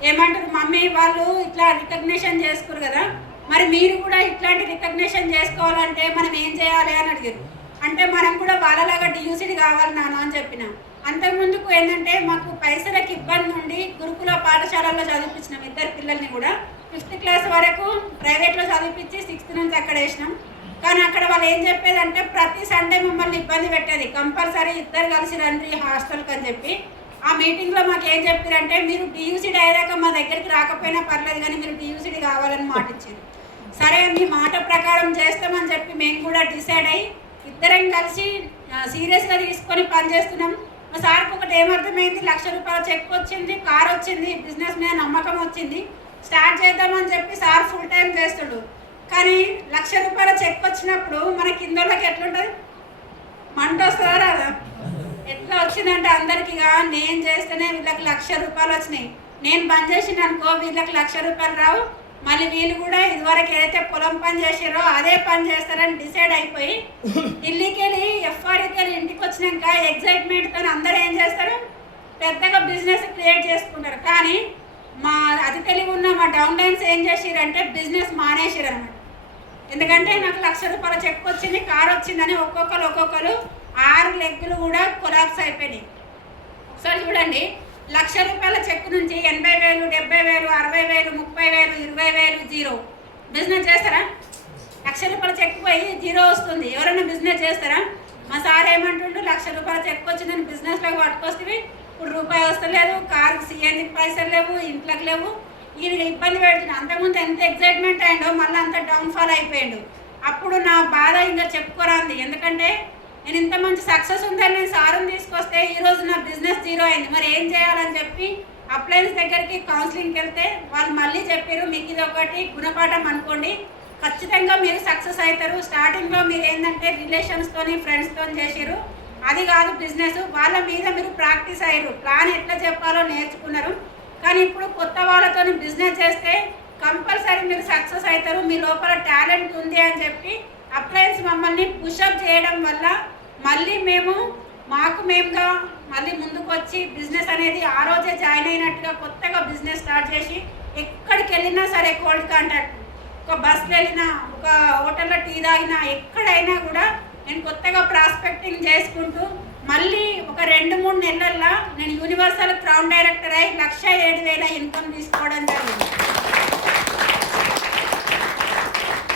ఏమంటారు, మమ్మీ వాళ్ళు ఇట్లా రికగ్నిషన్ చేసుకురు కదా, మరి మీరు కూడా ఇట్లాంటి రికగ్నిషన్ చేసుకోవాలంటే మనం ఏం చేయాలి అని అడిగారు. అంటే మనం కూడా వాళ్ళలాగా డియూసీడ్ కావాలి నాన్న అని చెప్పిన. అంతకుముందుకు ఏంటంటే మాకు పైసలకు ఇబ్బంది నుండి గురుకుల పాఠశాలలో చదివించినాం 2 పిల్లల్ని కూడా. 5th క్లాస్ వరకు ప్రైవేట్లో చదివించి 6th నుంచి అక్కడ వేసినాం. కానీ అక్కడ వాళ్ళు ఏం చెప్పేదంటే ప్రతి సండే మమ్మల్ని ఇబ్బంది పెట్టేది, కంపల్సరీ 2 కలిసి రండి హాస్టల్కి అని చెప్పి. ఆ మీటింగ్లో మాకు ఏం చెప్పారంటే, మీరు డియూసీడ్ అయ్యాక మా దగ్గరికి రాకపోయినా పర్లేదు కానీ మీరు డియూసీడ్ కావాలని మాట ఇచ్చారు. సరే మీ మాట ప్రకారం చేస్తామని చెప్పి మేము కూడా డిసైడ్ అయ్యి 2 కలిసి సీరియస్గా తీసుకొని పనిచేస్తున్నాం. మా సార్కి ఒకటి ఏమర్థమైంది, ₹1,00,000 చెక్ వచ్చింది, కార్ వచ్చింది, బిజినెస్ మీద నమ్మకం వచ్చింది, స్టార్ట్ చేద్దామని చెప్పి సార్ ఫుల్ టైం చేస్తాడు. కానీ ₹1,00,000 చెక్ వచ్చినప్పుడు మన కిందోళ్ళకి ఎట్లుంటుంది, మంట వస్తుందా రాదా? ఎట్లా వచ్చిందంటే అందరికీగా నేను చేస్తేనే వీళ్ళకి ₹1,00,000 వచ్చినాయి, నేను బంద్ చేసిన అనుకో వీళ్ళకి ₹1,00,000 రావు, మళ్ళీ వీళ్ళు కూడా ఇదివరకు ఏదైతే పొలం పని చేసారో అదే పని చేస్తారని డిసైడ్ అయిపోయి ఢిల్లీకి వెళ్ళి ఎఫ్ఆర్యూకి వెళ్ళి ఇంటికి వచ్చినాక ఎగ్జైట్మెంట్తో అందరూ ఏం చేస్తారు, పెద్దగా బిజినెస్ క్రియేట్ చేసుకుంటారు. కానీ మా అతి తెలివి ఉన్న మా డౌన్ లైన్స్ ఏం చేసిరంటే బిజినెస్ మానేసారు అనమాట. ఎందుకంటే నాకు ₹1,00,000 చెక్ వచ్చింది, కార్ వచ్చిందని ఒక్కొక్కరు 6 లెగ్గులు కూడా కొలాప్స్ అయిపోయినాయి. ఒకసారి చూడండి, ₹1,00,000 చెక్ నుంచి 80,000, 70,000, 60,000, 30,000, 20,000 జీరో. బిజినెస్ చేస్తారా? ₹1,00,000 చెక్ పోయి జీరో వస్తుంది, ఎవరైనా బిజినెస్ చేస్తారా? మా సార్ ఏమంటుండు, ₹1,00,000 చెక్ వచ్చిందని బిజినెస్లోకి పట్టుకొస్తే ఇప్పుడు రూపాయి వస్తలేదు, కారు సీఎన్జీకి పైసలు లేవు, ఇంట్లోకి లేవు, ఈయన ఇబ్బంది పెడుతున్నాడు. అంతకుముందు ఎంత ఎగ్జైట్మెంట్ అయిందో మళ్ళీ అంత డౌన్ఫాల్ అయిపోయాడు. అప్పుడు నా బాధ ఇంకా చెప్పుకోరాంది. ఎందుకంటే నేను ఇంత మంచి సక్సెస్ ఉందని నేను సార్ని తీసుకొస్తే ఈరోజు నా బిజినెస్ జీరో అయింది, మరి ఏం చేయాలని చెప్పి అప్లయన్స్ దగ్గరికి కౌన్సిలింగ్కి వెళ్తే వాళ్ళు మళ్ళీ చెప్పారు, మీకు ఇది ఒకటి గుణపాఠం అనుకోండి, ఖచ్చితంగా మీరు సక్సెస్ అవుతారు. స్టార్టింగ్లో మీరు ఏంటంటే రిలేషన్స్తోని ఫ్రెండ్స్తో చేసారు, అది కాదు బిజినెస్, వాళ్ళ మీద మీరు ప్రాక్టీస్ అయ్యారు, ప్లాన్ ఎట్లా చెప్పాలో నేర్చుకున్నారు. కానీ ఇప్పుడు కొత్త వాళ్ళతో బిజినెస్ చేస్తే కంపల్సరీ మీరు సక్సెస్ అవుతారు, మీ లోపల టాలెంట్ ఉంది అని చెప్పి అప్లయన్స్ మమ్మల్ని పుషప్ చేయడం వల్ల మళ్ళీ మేము మాకు మేముగా మళ్ళీ ముందుకు వచ్చి బిజినెస్ అనేది ఆ రోజే జాయిన్ అయినట్టుగా కొత్తగా బిజినెస్ స్టార్ట్ చేసి ఎక్కడికి వెళ్ళినా సరే కోల్డ్ కాంటాక్ట్, ఒక బస్కి వెళ్ళినా, ఒక హోటల్లో టీ తాగినా, ఎక్కడైనా కూడా నేను కొత్తగా ప్రాస్పెక్టింగ్ చేసుకుంటూ మళ్ళీ ఒక 2-3 నెలల్లో నేను యూనివర్సల్ క్రౌన్ డైరెక్టర్ అయి 1,07,000 ఇన్కమ్ తీసుకోవడం జరిగింది.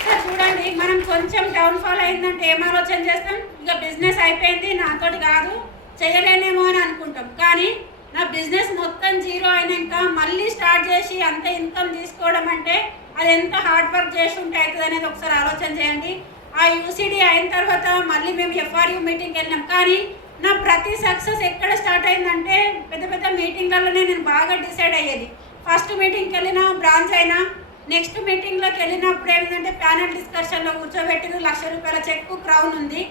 సార్ చూడండి, మనం కొంచెం డౌన్ఫాల్ అయిందంటే ఏం ఆలోచన చేస్తాం, ఇక బిజినెస్ అయిపోయింది నాతోటి కాదు చేయలేనేమో అని అనుకుంటాం. కానీ నా బిజినెస్ మొత్తం జీరో అయినాక మళ్ళీ స్టార్ట్ చేసి అంత ఇన్కమ్ తీసుకోవడం అంటే అది ఎంత హార్డ్ వర్క్ చేసి ఉంటే అవుతుంది అనేది ఒకసారి ఆలోచన చేయండి. ఆ యూసీడీ అయిన తర్వాత మళ్ళీ మేము ఎఫ్ఆర్యూ మీటింగ్కి వెళ్ళినాం. కానీ నా ప్రతి సక్సెస్ ఎక్కడ స్టార్ట్ అయిందంటే పెద్ద పెద్ద మీటింగ్లలోనే నేను బాగా డిసైడ్ అయ్యేది. ఫస్ట్ మీటింగ్కి వెళ్ళినా బ్రాంచ్ అయినా, నెక్స్ట్ మీటింగ్లోకి వెళ్ళినప్పుడు ఏంటంటే ప్యానల్ డిస్కషన్లో కూర్చోబెట్టి ₹1,00,000 చెక్కు క్రౌన్ ఉంది.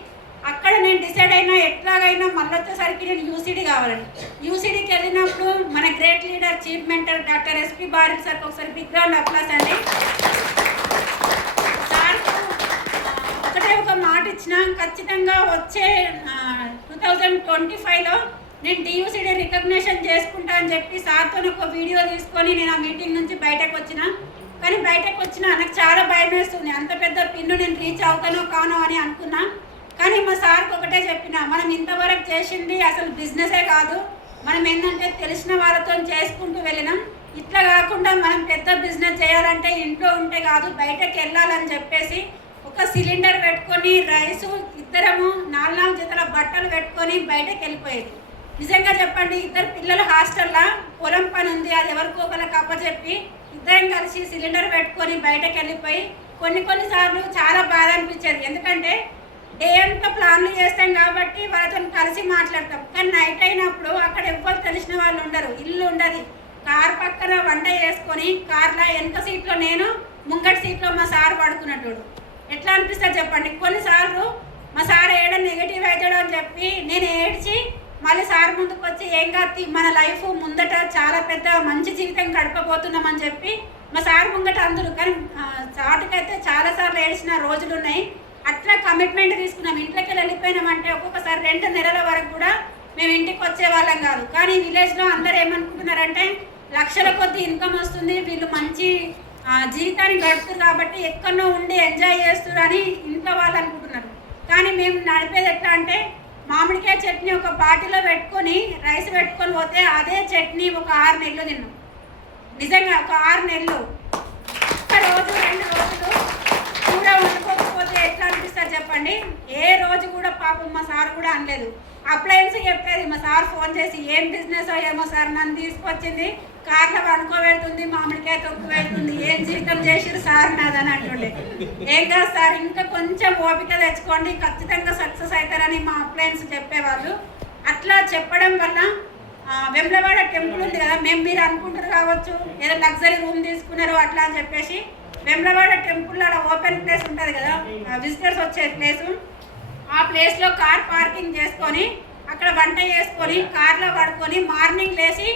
అక్కడ నేను డిసైడ్ అయినా ఎట్లాగైనా మళ్ళీ వచ్చేసరికి నేను యూసీడీ కావాలని. యూసీడీకి వెళ్ళినప్పుడు మన great leader chief mentor doctor SP Baril సార్కి ఒకసారి బిగ్ రౌండ్ అప్లాస్ అండి. ఒకటే ఒక మాట ఇచ్చిన, ఖచ్చితంగా వచ్చే 2025లో నేను డియూసీడీ రికగ్నిషన్ చేసుకుంటా అని చెప్పి సార్తో ఒక వీడియో తీసుకొని నేను ఆ మీటింగ్ నుంచి బయటకు వచ్చిన. కానీ బయటకు వచ్చిన నాకు చాలా భయం వేస్తుంది, అంత పెద్ద పిన్ను నేను రీచ్ అవుతానో కానో అని అనుకున్నా. కానీ మా సార్కి ఒకటే చెప్పిన, మనం ఇంతవరకు చేసింది అసలు బిజినెసే కాదు, మనం ఏంటంటే తెలిసిన వాళ్ళతో చేసుకుంటూ వెళ్ళినాం. ఇట్లా కాకుండా మనం పెద్ద బిజినెస్ చేయాలంటే ఇంట్లో ఉంటే కాదు బయటకు వెళ్ళాలని చెప్పేసి ఒక సిలిండర్ పెట్టుకొని రైసు ఇద్దరము 4 జతల బట్టలు పెట్టుకొని బయటకు వెళ్ళిపోయేది. నిజంగా చెప్పండి, 2 పిల్లలు హాస్టల్లో పొలం పని ఉంది, అది ఎవరికో ఒకరికి అప్పచెప్పి ఇద్దరం కలిసి సిలిండర్ పెట్టుకొని బయటకు వెళ్ళిపోయి కొన్నిసార్లు చాలా బాధ అనిపించేది. ఎందుకంటే డే అంతా ప్లాన్లు చేస్తాం కాబట్టి వాళ్ళతో కలిసి మాట్లాడతాం. కానీ నైట్ అయినప్పుడు అక్కడ ఎవ్వరు తెలిసిన వాళ్ళు ఉండరు, ఇల్లు ఉండదు. కార్ పక్కన వంట చేసుకొని కార్లో వెనక సీట్లో నేను, ముంగటి సీట్లో మా సార్ పడుకున్నట్టు ఎట్లా అనిపిస్తుంది చెప్పండి. కొన్నిసార్లు మా సార్ ఏడో నెగిటివ్ అవుతాడు అని చెప్పి నేను ఏడ్చి మళ్ళీ సార్ ముందుకు వచ్చి ఏం కాదు మన లైఫ్ ముందట చాలా పెద్ద మంచి జీవితం గడపబోతున్నామని చెప్పి మా సార్ ముంగట అందరూ. కానీ చాటుకైతే చాలాసార్లు ఏడ్చిన రోజులు ఉన్నాయి. అట్లా కమిట్మెంట్ తీసుకున్నాం. ఇంట్లోకి వెళ్ళిపోయినామంటే ఒక్కొక్కసారి 2 నెలల వరకు కూడా మేము ఇంటికి వచ్చే వాళ్ళం కాదు. కానీ విలేజ్లో అందరూ ఏమనుకుంటున్నారంటే లక్షల కొద్ది ఇన్కమ్ వస్తుంది, వీళ్ళు మంచి జీవితాన్ని గడుపుతారు కాబట్టి ఎక్కడో ఉండి ఎంజాయ్ చేస్తారు అని ఇంట్లో వాళ్ళు అనుకుంటున్నారు. కానీ మేము నడిపేది ఎట్లా అంటే మామిడికాయ చట్నీ ఒక బాటిల్లో పెట్టుకొని రైస్ పెట్టుకొని పోతే అదే చట్నీ ఒక 6 నెలలు తిన్నాం. నిజంగా ఒక 6 నెలలు. ఒక్క రోజు 2 రోజులు కూర వండుకోకపోతే ఎట్లా అనిపిస్తుంది చెప్పండి. ఏ రోజు కూడా పాపం మా సార్ కూడా అనలేదు. అప్లయన్స్ చెప్పేది మా సార్ ఫోన్ చేసి, ఏం బిజినెస్ ఏమో సార్ నన్ను తీసుకొచ్చింది, కార్లో వండుకోబెడుతుంది, మామిడికాయ తొక్కు పెడుతుంది, ఏం జీవితం చేసిరు సార్ నాదని అంటుండే. ఏం కాదు సార్, ఇంకా కొంచెం ఓపిక తెచ్చుకోండి, ఖచ్చితంగా సక్సెస్ అవుతారని మా అప్లయన్స్ చెప్పేవాళ్ళు. అట్లా చెప్పడం వల్ల వెమ్లవాడ టెంపుల్ ఉంది కదా, మీరు అనుకుంటారు కావచ్చు ఏదో లగ్జరీ రూమ్ తీసుకున్నారు అట్లా అని చెప్పేసి. వెమ్లవాడ టెంపుల్ అలా ఓపెన్ ప్లేస్ ఉంటుంది కదా, విజిటర్స్ వచ్చే ప్లేసు, ఆ ప్లేస్లో కార్ పార్కింగ్ చేసుకొని అక్కడ వంట చేసుకొని కార్లో పడుకొని మార్నింగ్ లేచి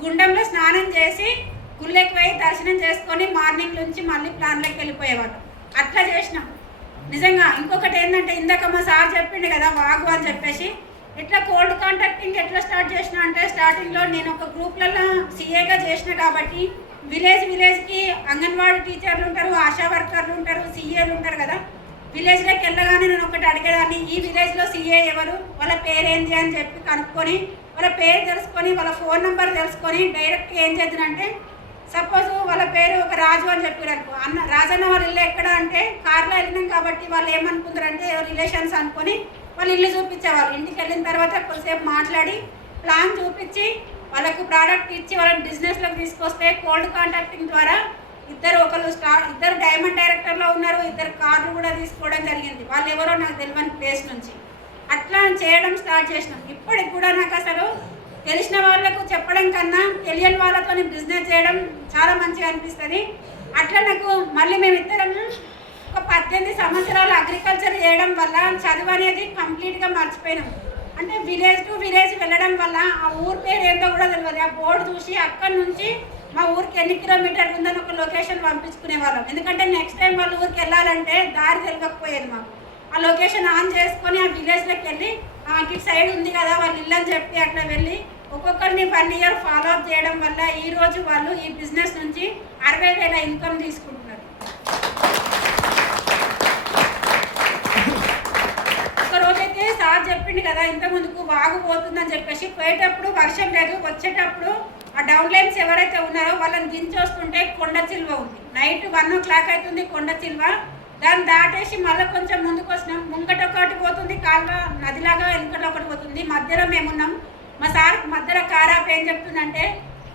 గుండంలో స్నానం చేసి గుళ్ళకి పోయి దర్శనం చేసుకొని మార్నింగ్ నుంచి మళ్ళీ ప్లాన్లోకి వెళ్ళిపోయేవాళ్ళం. అట్లా చేసినాం నిజంగా. ఇంకొకటి ఏంటంటే ఇందాక మా సార్ చెప్పిండు కదా వాగు అని చెప్పేసి, ఇట్లా కోల్డ్ కాంటాక్టింగ్ ఎట్లా స్టార్ట్ చేసిన అంటే స్టార్టింగ్లో నేను ఒక గ్రూప్లలో సీఏగా చేసిన కాబట్టి విలేజ్కి అంగన్వాడీ టీచర్లు ఉంటారు, ఆశా వర్కర్లు ఉంటారు, సీఏలు ఉంటారు కదా. విలేజ్లోకి వెళ్ళగానే నేను ఒకటి అడిగేదాన్ని, ఈ విలేజ్లో సీఏ ఎవరు, వాళ్ళ పేరేంటి అని చెప్పి కనుక్కొని వాళ్ళ పేరు తెలుసుకొని వాళ్ళ ఫోన్ నెంబర్ తెలుసుకొని డైరెక్ట్గా ఏం చేద్దానంటే, సపోజ్ వాళ్ళ పేరు ఒక రాజు అని చెప్పారు, రాజన్న వాళ్ళ ఇల్లు ఎక్కడ అంటే కార్లో వెళ్ళినాం కాబట్టి వాళ్ళు ఏమనుకుంటారంటే రిలేషన్స్ అనుకొని వాళ్ళు ఇల్లు చూపించేవాళ్ళు. ఇంటికి వెళ్ళిన తర్వాత కొద్దిసేపు మాట్లాడి ప్లాన్ చూపించి వాళ్ళకు ప్రోడక్ట్ ఇచ్చి వాళ్ళని బిజినెస్లోకి తీసుకొస్తే కోల్డ్ కాంటాక్టింగ్ ద్వారా ఇద్దరు డైమండ్ డైరెక్టర్లో ఉన్నారు, 2 కార్లు కూడా తీసుకోవడం జరిగింది. వాళ్ళు ఎవరో నాకు తెలియని ప్లేస్ నుంచి. అట్లా చేయడం స్టార్ట్ చేసినాం. ఇప్పటికి కూడా నాకు అసలు తెలిసిన వాళ్ళకు చెప్పడం కన్నా తెలియని వాళ్ళతో బిజినెస్ చేయడం చాలా మంచిగా అనిపిస్తుంది. అట్లా నాకు మళ్ళీ మేమిద్దరం ఒక 18 సంవత్సరాలు అగ్రికల్చర్ చేయడం వల్ల చదువు అనేది కంప్లీట్గా మర్చిపోయినాం. అంటే విలేజ్ టు విలేజ్ వెళ్ళడం వల్ల ఆ ఊరి పేరు ఏంటో కూడా తెలియదు. ఆ బోర్డు చూసి అక్కడి నుంచి మా ఊరికి ఎన్ని కిలోమీటర్లు ఉందని ఒక లొకేషన్ పంపించుకునే వాళ్ళం. ఎందుకంటే నెక్స్ట్ టైం వాళ్ళ ఊరికి వెళ్ళాలంటే దారి తెలియకపోయేది మాకు. ఆ లొకేషన్ ఆన్ చేసుకొని ఆ విలేజ్లోకి వెళ్ళి ఇటు సైడ్ ఉంది కదా వాళ్ళ ఇల్లు అని చెప్పి అట్లా వెళ్ళి ఒక్కొక్కరిని 1 ఇయర్ ఫాలో అప్ చేయడం వల్ల ఈరోజు వాళ్ళు ఈ బిజినెస్ నుంచి 60,000 ఇన్కమ్ తీసుకుంటున్నారు. ఒక రోజైతే సార్ చెప్పిండు కదా ఇంతకుముందుకు వాగు పోతుందని చెప్పేసి, పోయేటప్పుడు వర్షం లేదు, వచ్చేటప్పుడు ఆ డౌన్ లైన్స్ ఎవరైతే ఉన్నారో వాళ్ళని దించి వస్తుంటే కొండ చిల్వ ఉంది. నైట్ 1 o'clock అవుతుంది కొండ చిల్వ. దాన్ని దాటేసి మళ్ళీ కొంచెం ముందుకు వచ్చినాం. ముంగట ఒకటి పోతుంది కాలువ, నదిలాగా వెనుకట ఒకటి పోతుంది, మధ్యలో మేమున్నాం. మా సార్ మధ్యలో కారాపు ఏం చెప్తుందంటే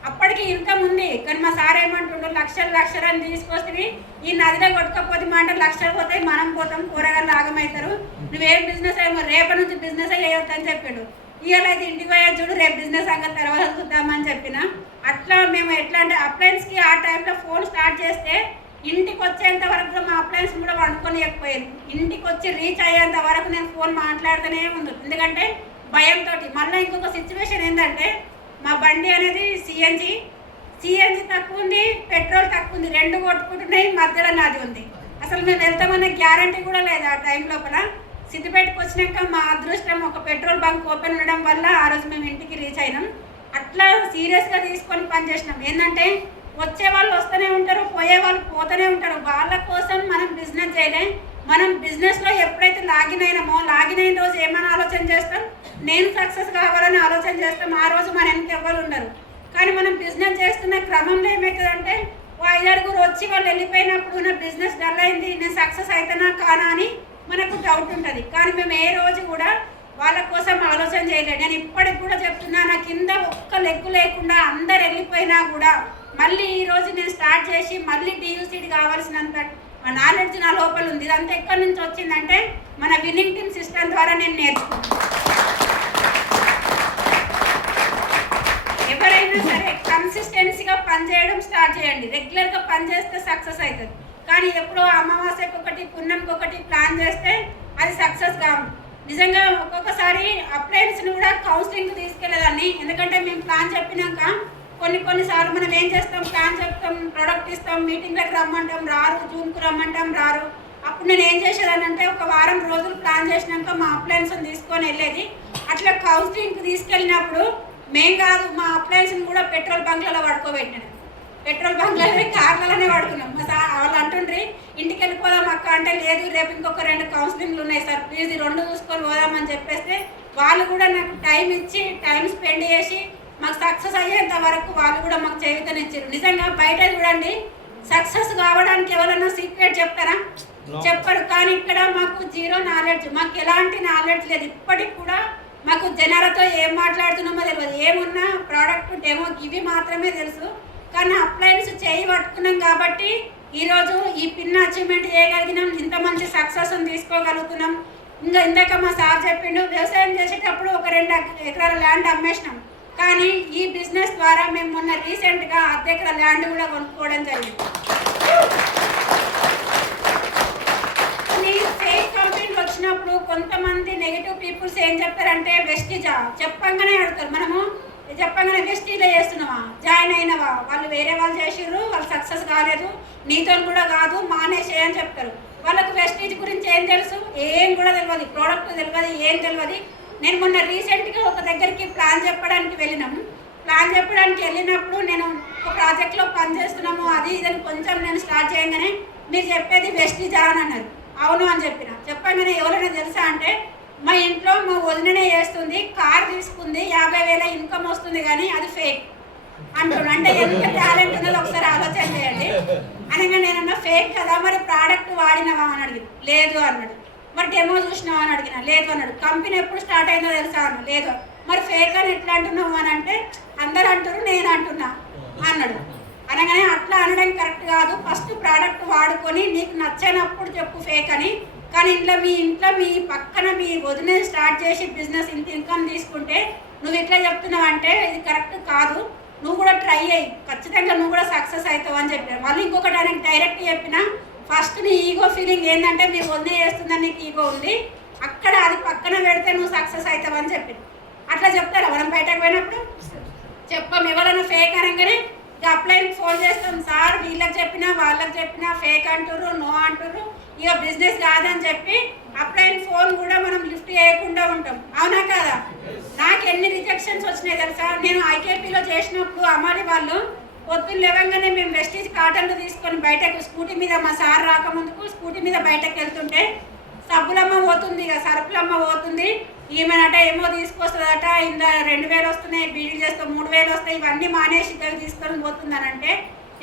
అప్పటికి ఇన్కమ్ ఉంది కానీ మా సార్ ఏమంటుండో లక్షలు అని తీసుకొస్తే ఈ నదిలో కొట్టుకపోతే మా అంటే లక్షలు పోతాయి, మనం పోతాం, కూరగాయలు ఆగమవుతారు, నువ్వేం బిజినెస్ అయ్యో రేపటి నుంచి బిజినెస్ అయ్యొద్దు అని చెప్పాడు. ఇవాళ అయితే ఇంటికి పోయా చూడు, రేపు బిజినెస్ అంగ తర్వాత చూద్దామని చెప్పిన. అట్లా మేము ఎట్లా అంటే అప్లయన్స్కి ఆ టైంలో ఫోన్ స్టార్ట్ చేస్తే ఇంటికి వచ్చేంత వరకు మా అప్లయన్స్ కూడా వండుకోలేకపోయాను. ఇంటికి వచ్చి రీచ్ అయ్యేంత వరకు నేను ఫోన్ మాట్లాడుతూనే ఉంది, ఎందుకంటే భయంతో. మళ్ళీ ఇంకొక సిచ్యువేషన్ ఏంటంటే మా బండి అనేది సిఎన్జి తక్కువ ఉంది, పెట్రోల్ తక్కువ ఉంది, 2 కొట్టుకుంటున్నాయి, మధ్యలో నాది ఉంది. అసలు మేము వెళ్తామన్న గ్యారంటీ కూడా లేదు ఆ టైం లోపల. సిద్దిపేటకు వచ్చినాక మా అదృష్టం ఒక పెట్రోల్ బంక్ ఓపెన్ ఉండడం వల్ల ఆ రోజు మేము ఇంటికి రీచ్ అయినాం. అట్లా సీరియస్గా తీసుకొని పనిచేసినాం. ఏంటంటే వచ్చే వాళ్ళు వస్తూనే ఉంటారు, పోయే వాళ్ళు పోతూనే ఉంటారు. వాళ్ళ కోసం మనం బిజినెస్ చేయలేం. మనం బిజినెస్లో ఎప్పుడైతే లాగిన్ అయినామో లాగిన్ అయిన రోజు ఏమైనా ఆలోచన చేస్తాం, నేను సక్సెస్ కావాలని ఆలోచన చేస్తాం. ఆ రోజు మన వెనక ఎవ్వరు ఉండరు. కానీ మనం బిజినెస్ చేస్తున్న క్రమంలో ఏమవుతుందంటే 5-6 వచ్చి వాళ్ళు వెళ్ళిపోయినప్పుడు నా బిజినెస్ డల్ అయింది, నేను సక్సెస్ అవుతానా కానా అని మనకు డౌట్ ఉంటుంది. కానీ మేము ఏ రోజు కూడా వాళ్ళ కోసం ఆలోచన చేయలేదు. నేను ఇప్పటికి కూడా చెప్తున్నా, నా కింద ఒక్క లెగ్గు లేకుండా అందరు వెళ్ళిపోయినా కూడా మళ్ళీ ఈరోజు నేను స్టార్ట్ చేసి మళ్ళీ టీయూసీడీ కావాల్సినంత నాలెడ్జ్ నా లోపల ఉంది. ఇదంతా ఎక్కడి నుంచి వచ్చిందంటే మన విన్నింగ్ టీమ్ సిస్టమ్ ద్వారా నేను నేర్చుకున్నాను. ఎవరైనా సరే కన్సిస్టెన్సీగా పనిచేయడం స్టార్ట్ చేయండి. రెగ్యులర్గా పనిచేస్తే సక్సెస్ అవుతుంది. కానీ ఎప్పుడో అమావాస్యకు ఒకటి పుణ్యంకి ఒకటి ప్లాన్ చేస్తే అది సక్సెస్ కాదు. నిజంగా ఒక్కొక్కసారి అప్లయన్స్ని కూడా కౌన్సిలింగ్కి తీసుకెళ్ళేదాన్ని. ఎందుకంటే మేము ప్లాన్ చెప్పినాక కొన్నిసార్లు మనం ఏం చేస్తాం, ప్లాన్ చెప్తాం, ప్రోడక్ట్ ఇస్తాం, మీటింగ్లకు రమ్మంటాం రారు, జూమ్కి రమ్మంటాం రారు. అప్పుడు నేను ఏం చేసేదానంటే ఒక వారం రోజులు ప్లాన్ చేసినాక మా అప్లయన్స్ని తీసుకొని వెళ్ళేది. అట్లా కౌన్సిలింగ్కి తీసుకెళ్ళినప్పుడు మేం కాదు మా అప్లయన్స్ని కూడా పెట్రోల్ బంక్లలో పడుకోబెట్టినాను. పెట్రోల్ బంక్లలో కార్లలోనే పడుకున్నాం. మా సార్ వాళ్ళు అంటుండ్రి ఇంటికి వెళ్ళిపోదాం అక్క అంటే, లేదు రేపు ఇంకొక 2 కౌన్సిలింగ్లు ఉన్నాయి సార్, ప్లీజ్ 2 చూసుకొని పోదామని చెప్పేస్తే వాళ్ళు కూడా నాకు టైం ఇచ్చి టైం స్పెండ్ చేసి మాకు సక్సెస్ అయ్యేంత వరకు వాళ్ళు కూడా మాకు చేయూతనిచ్చారు. నిజంగా బయట చూడండి సక్సెస్ కావడానికి ఎవరైనా సీక్రెట్ చెప్తారా? చెప్పరు. కానీ ఇక్కడ మాకు 0 నాలెడ్జ్, మాకు ఎలాంటి నాలెడ్జ్ లేదు. ఇప్పటికి కూడా మాకు జనాలతో ఏం మాట్లాడుతున్నామో తెలియదు. ఏమున్నా ప్రోడక్ట్ డెమో ఇవి మాత్రమే తెలుసు. కానీ అప్లయన్స్ చేయి పట్టుకున్నాం కాబట్టి ఈరోజు ఈ పిన్ అచీవ్మెంట్ చేయగలిగినాం, ఇంత మంచి సక్సెస్ తీసుకోగలుగుతున్నాం. ఇందాక మా సార్ చెప్పిండు వ్యవసాయం చేసేటప్పుడు ఒక 2 ఎకరాల ల్యాండ్ అమ్మేసినాం. కానీ ఈ బిజినెస్ ద్వారా మేము మొన్న రీసెంట్గా 1/2 ఎకరా ల్యాండ్ కూడా కొనుక్కోవడం జరిగింది. ఈ ఫేక్ కంపెనీలు వచ్చినప్పుడు కొంతమంది నెగిటివ్ పీపుల్స్ ఏం చెప్తారంటే వెస్టీజా చెప్పంగానే అడుగుతారు. మనము చెప్పంగానే వెస్టీలో చేస్తున్నావా, జాయిన్ అయినవా, వాళ్ళు వేరే వాళ్ళు చేసిర్రు, వాళ్ళు సక్సెస్ కాలేదు, నీతో కూడా కాదు, మానేసేయ అని చెప్తారు. వాళ్ళకు వెస్టీజ్ గురించి ఏం తెలుసు? ఏం కూడా తెలియదు, ప్రోడక్ట్ తెలియదు, ఏం తెలియదు. నేను మొన్న రీసెంట్గా ఒక దగ్గరికి ప్లాన్ చెప్పడానికి వెళ్ళినాము. ప్లాన్ చెప్పడానికి వెళ్ళినప్పుడు నేను ఒక ప్రాజెక్ట్లో పనిచేస్తున్నాము, అది ఇదని కొంచెం నేను స్టార్ట్ చేయగానే మీరు చెప్పేది వెస్టీజా అని అన్నారు. అవును అని చెప్పగానే ఎవరైనా తెలుసా అంటే మా ఇంట్లో మా వదిననే చేస్తుంది, కార్ తీసుకుంది, 50,000 ఇన్కమ్ వస్తుంది, కానీ అది ఫేక్ అంటున్నాడు. అంటే ఎంత టాలెంట్ ఉన్నదో ఒకసారి ఆలోచన చేయండి. అనగా నేనన్నా ఫేక్ కదా, మరి ప్రోడక్ట్ వాడినవా అని అడిగిన, లేదు అన్నాడు. మరి డెమో చూసినావా అని అడిగిన, లేదు అన్నాడు. కంపెనీ ఎప్పుడు స్టార్ట్ అయిందో తెలుసా అన్న, లేదు. మరి ఫేక్ అని ఎట్లా అంటున్నావు అని అంటే అందరు అంటారు నేను అంటున్నా అన్నాడు. అనగానే అట్లా అనడం కరెక్ట్ కాదు. ఫస్ట్ ప్రోడక్ట్ వాడుకొని నీకు నచ్చనప్పుడు చెప్పు ఫేక్ అని. కానీ ఇంట్లో మీ పక్కన మీ వదిన స్టార్ట్ చేసి బిజినెస్ ఇంత ఇన్కమ్ తీసుకుంటే నువ్వు ఇట్లా చెప్తున్నావు అంటే ఇది కరెక్ట్ కాదు, నువ్వు కూడా ట్రై అయ్యి ఖచ్చితంగా నువ్వు కూడా సక్సెస్ అవుతావు అని చెప్పాను. మళ్ళీ ఇంకొకటి ఆయనకి డైరెక్ట్ చెప్పిన, ఫస్ట్ నీ ఈగో ఫీలింగ్ ఏంటంటే మీ వదిన చేస్తుందని నీకు ఈగో ఉంది, అక్కడ అది పక్కన పెడితే నువ్వు సక్సెస్ అవుతావు అని చెప్పింది. అట్లా చెప్తారా మనం బయటకు పోయినప్పుడు? చెప్పాం. ఎవరైనా ఫేక్ అనగానే అప్లైన్కి ఫోన్ చేస్తాం, సార్ వీళ్ళకి చెప్పిన చెప్పినా వాళ్ళకి చెప్పినా ఫేక్ అంటారు, నో అంటారు, ఇక బిజినెస్ కాదని చెప్పి అప్పుడైన ఫోన్ కూడా మనం లిఫ్ట్ చేయకుండా ఉంటాం. అవునా కదా? నాకు ఎన్ని రిజెక్షన్స్ వచ్చినాయి తెలుసా? నేను ఐకేపీలో చేసినప్పుడు అమ్మాయి వాళ్ళు పొద్దున్న లేవగానే మేము వెస్టీజ్ కాటన్లు తీసుకొని బయటకు స్కూటీ మీద, మా సార్ రాకముందుకు స్కూటీ మీద బయటకు వెళ్తుంటే సబ్బులమ్మ పోతుంది, ఇక సరుకులమ్మ పోతుంది, ఈమెనట ఏమో తీసుకొస్తుందట, ఇంత 2000 వస్తున్నాయి, బీడీలు చేస్తే 3000 వస్తాయి, ఇవన్నీ మానేసి ఇద్దరు తీసుకొని పోతుందనంటే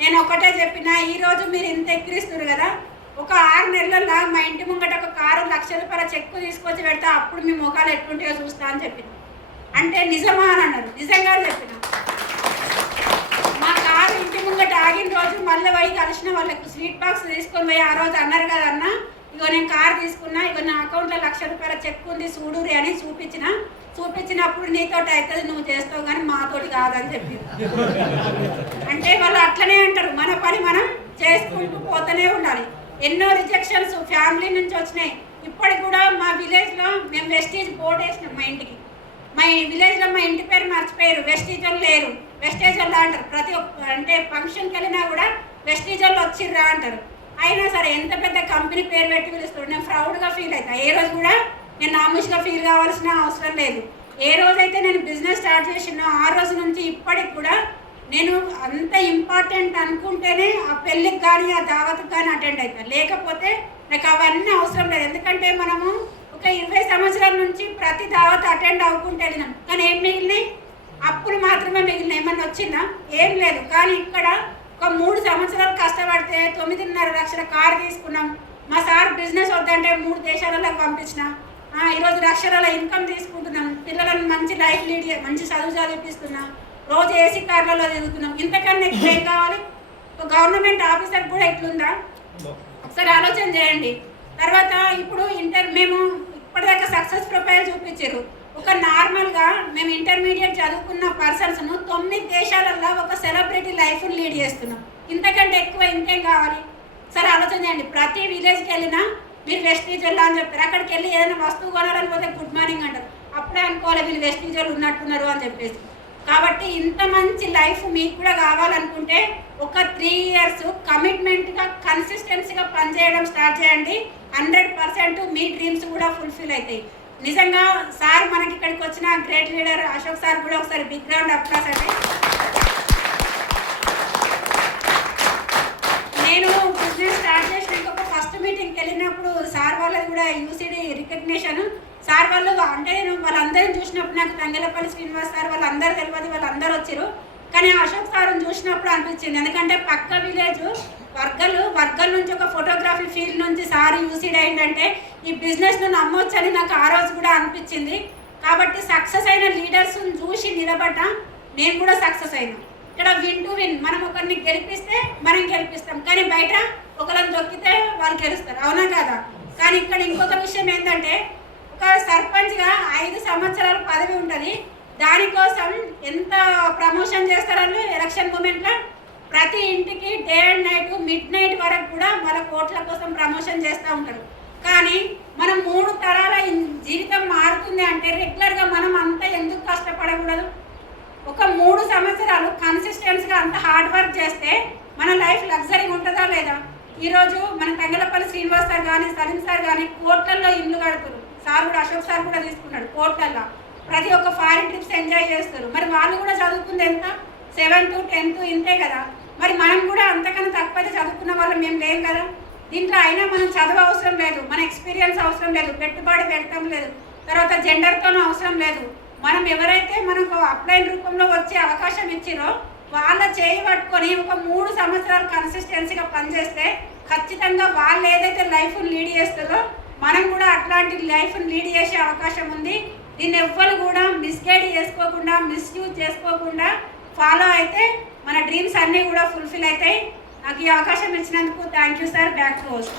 నేను ఒకటే చెప్పిన, ఈరోజు మీరు ఇంత ఎక్కిరిస్తున్నారు కదా, ఒక 6 నెలల్లో మా ఇంటి ముంగట ఒక కారు ₹1,00,000 చెక్కు తీసుకొచ్చి పెడతా, అప్పుడు మీ ముఖాలు ఎట్లుంటాయో చూస్తా అని చెప్పిన. అంటే నిజమా అని అన్నారు. నిజంగా చెప్పిన. మా కారు ఇంటి ముంగట ఆగిన రోజు మళ్ళీ పోయి కలిసిన వాళ్ళకు స్వీట్ బాక్స్ తీసుకొని పోయి ఆ రోజు అన్నారు కదా అన్న, ఇగో నేను కారు తీసుకున్నా, ఇగో నా అకౌంట్లో ₹1,00,000 చెక్ ఉంది చూడురి అని చూపించినప్పుడు నీతోటి అవుతుంది, నువ్వు చేస్తావు కానీ మాతోటి కాదని చెప్పి. అంటే వాళ్ళు అట్లనే అంటారు, మన పని మనం చేసుకుంటూ పోతూనే ఉండాలి. ఎన్నో రిజెక్షన్స్ ఫ్యామిలీ నుంచి వచ్చినాయి. ఇప్పటికి కూడా మా విలేజ్లో మేము వెస్టీజ్ బోర్డు వేసినాం. మా ఇంటికి, మా విలేజ్లో మా ఇంటి పేరు మర్చిపోయారు, వెస్టీజ్ వాళ్ళు లేరు, వెస్టేజ్ వాళ్ళు అంటారు. ప్రతి ఒక్క అంటే ఫంక్షన్కి వెళ్ళినా కూడా వెస్టీజ్ వాళ్ళు వచ్చిర్రా అంటారు. అయినా సరే ఎంత పెద్ద కంపెనీ పేరు పెట్టి పిలుస్తాడు, నేను ప్రౌడ్గా ఫీల్ అవుతా. ఏ రోజు కూడా నేను నామూష్గా ఫీల్ కావాల్సిన అవసరం లేదు. ఏ రోజైతే నేను బిజినెస్ స్టార్ట్ చేసినో ఆ రోజు నుంచి ఇప్పటికి కూడా నేను అంత ఇంపార్టెంట్ అనుకుంటేనే ఆ పెళ్ళికి కానీ ఆ దావత్కి కానీ అటెండ్ అవుతాను, లేకపోతే నాకు అవన్నీ అవసరం లేదు. ఎందుకంటే మనము ఒక 20 సంవత్సరాల నుంచి ప్రతి దావత్ అటెండ్ అవ్వకుంటూ వెళ్ళినాం, కానీ ఏం మిగిలినాయి? అప్పులు మాత్రమే మిగిలినాయి. ఏమన్నా వచ్చిందా? ఏం లేదు. కానీ ఇక్కడ ఒక 3 సంవత్సరాలు కష్టపడితే 9.5 లక్షల కారు తీసుకున్నాం. మా సార్ బిజినెస్ వద్దంటే 3 దేశాలలో పంపించిన. ఈరోజు లక్షల ఇన్కమ్ తీసుకుంటున్నాం, పిల్లలను మంచి లైఫ్ లీడ్ మంచి చదువు చదివిస్తున్నాం, రోజు ఏసీ కార్లలో తిరుగుతున్నాం. ఇంతకన్నా ఎక్కువ ఏం కావాలి? ఒక గవర్నమెంట్ ఆఫీసర్ కూడా ఇట్లుందా? ఒకసారి ఆలోచన చేయండి. తర్వాత ఇప్పుడు మేము ఇప్పటిదాకా సక్సెస్ ప్రొఫైల్ చూపించారు. ఒక నార్మల్గా మేము ఇంటర్మీడియట్ చదువుకున్న పర్సన్స్ను 9 దేశాలలో ఒక సెలబ్రిటీ లైఫ్ని లీడ్ చేస్తున్నాం. ఇంతకంటే ఎక్కువ ఇంకేం కావాలి? సరే ఆలోచన చేయండి. ప్రతి విలేజ్కి వెళ్ళినా మీరు వెస్టీజ్ వెళ్ళా అని చెప్తారు. అక్కడికి వెళ్ళి ఏదైనా వస్తువు కొనాలని పోతే గుడ్ మార్నింగ్ అంటారు. అప్పుడే అనుకోవాలి వీళ్ళు వెస్టీజ్ వాళ్ళు ఉన్నట్టున్నారు అని చెప్పేసి. కాబట్టి ఇంత మంచి లైఫ్ మీకు కూడా కావాలనుకుంటే ఒక 3 ఇయర్స్ కమిట్మెంట్గా కన్సిస్టెన్సీగా పనిచేయడం స్టార్ట్ చేయండి. 100% మీ డ్రీమ్స్ కూడా ఫుల్ఫిల్ అవుతాయి. నిజంగా సార్ మనకి ఇక్కడికి వచ్చిన గ్రేట్ లీడర్ అశోక్ సార్ కూడా ఒకసారి బిగ్ రౌండ్ అప్లాస్ అండి. నేను బిజినెస్ స్టార్ట్ చేసినాక ఒక ఫస్ట్ మీటింగ్కి వెళ్ళినప్పుడు సార్ వాళ్ళది కూడా యూసీడీ రికగ్నిషన్. సార్ వాళ్ళు అంటే నేను వాళ్ళందరిని చూసినప్పుడు నాకు తంగెలపల్లి శ్రీనివాస్ సార్ వాళ్ళందరూ తెలియదు, వాళ్ళందరూ వచ్చారు. కానీ అశోక్ సార్ని చూసినప్పుడు అనిపించింది, ఎందుకంటే పక్క విలేజ్ వర్గల్ నుంచి ఒక ఫోటోగ్రఫీ ఫీల్డ్ నుంచి సార్ యూసీడ్ అయిందంటే ఈ బిజినెస్ను నమ్మొచ్చని నాకు ఆ రోజు కూడా అనిపించింది. కాబట్టి సక్సెస్ అయిన లీడర్స్ని చూసి నిలబడ్డా నేను కూడా సక్సెస్ అయినా. ఇక్కడ విన్ టు విన్, మనం ఒకరిని గెలిపిస్తే మనం గెలిపిస్తాం, కానీ బయట ఒకరిని దొక్కితే వాళ్ళు గెలుస్తారు. అవునా కదా? కానీ ఇక్కడ ఇంకొక విషయం ఏంటంటే ఒక సర్పంచ్గా 5 సంవత్సరాల పదవి ఉంటుంది. దానికోసం ఎంత ప్రమోషన్ చేస్తారు వాళ్ళు ఎలక్షన్ మూమెంట్లో. ప్రతి ఇంటికి డే అండ్ నైట్ మిడ్-నైట్ వరకు కూడా వాళ్ళ కోట్ల కోసం ప్రమోషన్ చేస్తూ ఉంటారు. కానీ మనం 3 తరాల జీవితం మారుతుంది అంటే రెగ్యులర్గా మనం అంతా ఎందుకు కష్టపడకూడదు? ఒక 3 సంవత్సరాలు కన్సిస్టెన్స్గా అంత హార్డ్ వర్క్ చేస్తే మన లైఫ్ లగ్జరీ ఉంటుందా లేదా? ఈరోజు మన తంగెలపల్లి శ్రీనివాస్ సార్ కానీ సలీం సార్ కానీ కోట్లల్లో ఇల్లు కడుతున్నారు. సార్ కూడా అశోక్ సార్ కూడా తీసుకున్నాడు కోట్లల్లో. ప్రతి ఒక్క ఫారిన్ ట్రిప్స్ ఎంజాయ్ చేస్తారు. మరి వాళ్ళు కూడా చదువుకుంది ఎంత? 7th 10th ఇంతే కదా. మరి మనం కూడా అంతకన్నా తక్కువైతే చదువుకున్న వాళ్ళు మేము లేం కదా. దీంట్లో అయినా మనం చదువు అవసరం లేదు, మన ఎక్స్పీరియన్స్ అవసరం లేదు, పెట్టుబడి పెట్టడం లేదు, తర్వాత జెండర్తోనూ అవసరం లేదు. మనం ఎవరైతే మనకు అప్లైన్ రూపంలో వచ్చే అవకాశం ఇచ్చిరో వాళ్ళ చేయి పట్టుకొని ఒక 3 సంవత్సరాలు కన్సిస్టెన్సీగా పనిచేస్తే ఖచ్చితంగా వాళ్ళు ఏదైతే లైఫ్ని లీడ్ చేస్తారో మనం కూడా అట్లాంటి లైఫ్ని లీడ్ చేసే అవకాశం ఉంది. దీన్ని ఎవ్వరు కూడా మిస్గైడ్ చేసుకోకుండా, మిస్యూజ్ చేసుకోకుండా ఫాలో అయితే మన డ్రీమ్స్ అన్నీ కూడా ఫుల్ఫిల్ అవుతాయి. నాకు ఈ అవకాశం ఇచ్చినందుకు thank you sir. Back to host.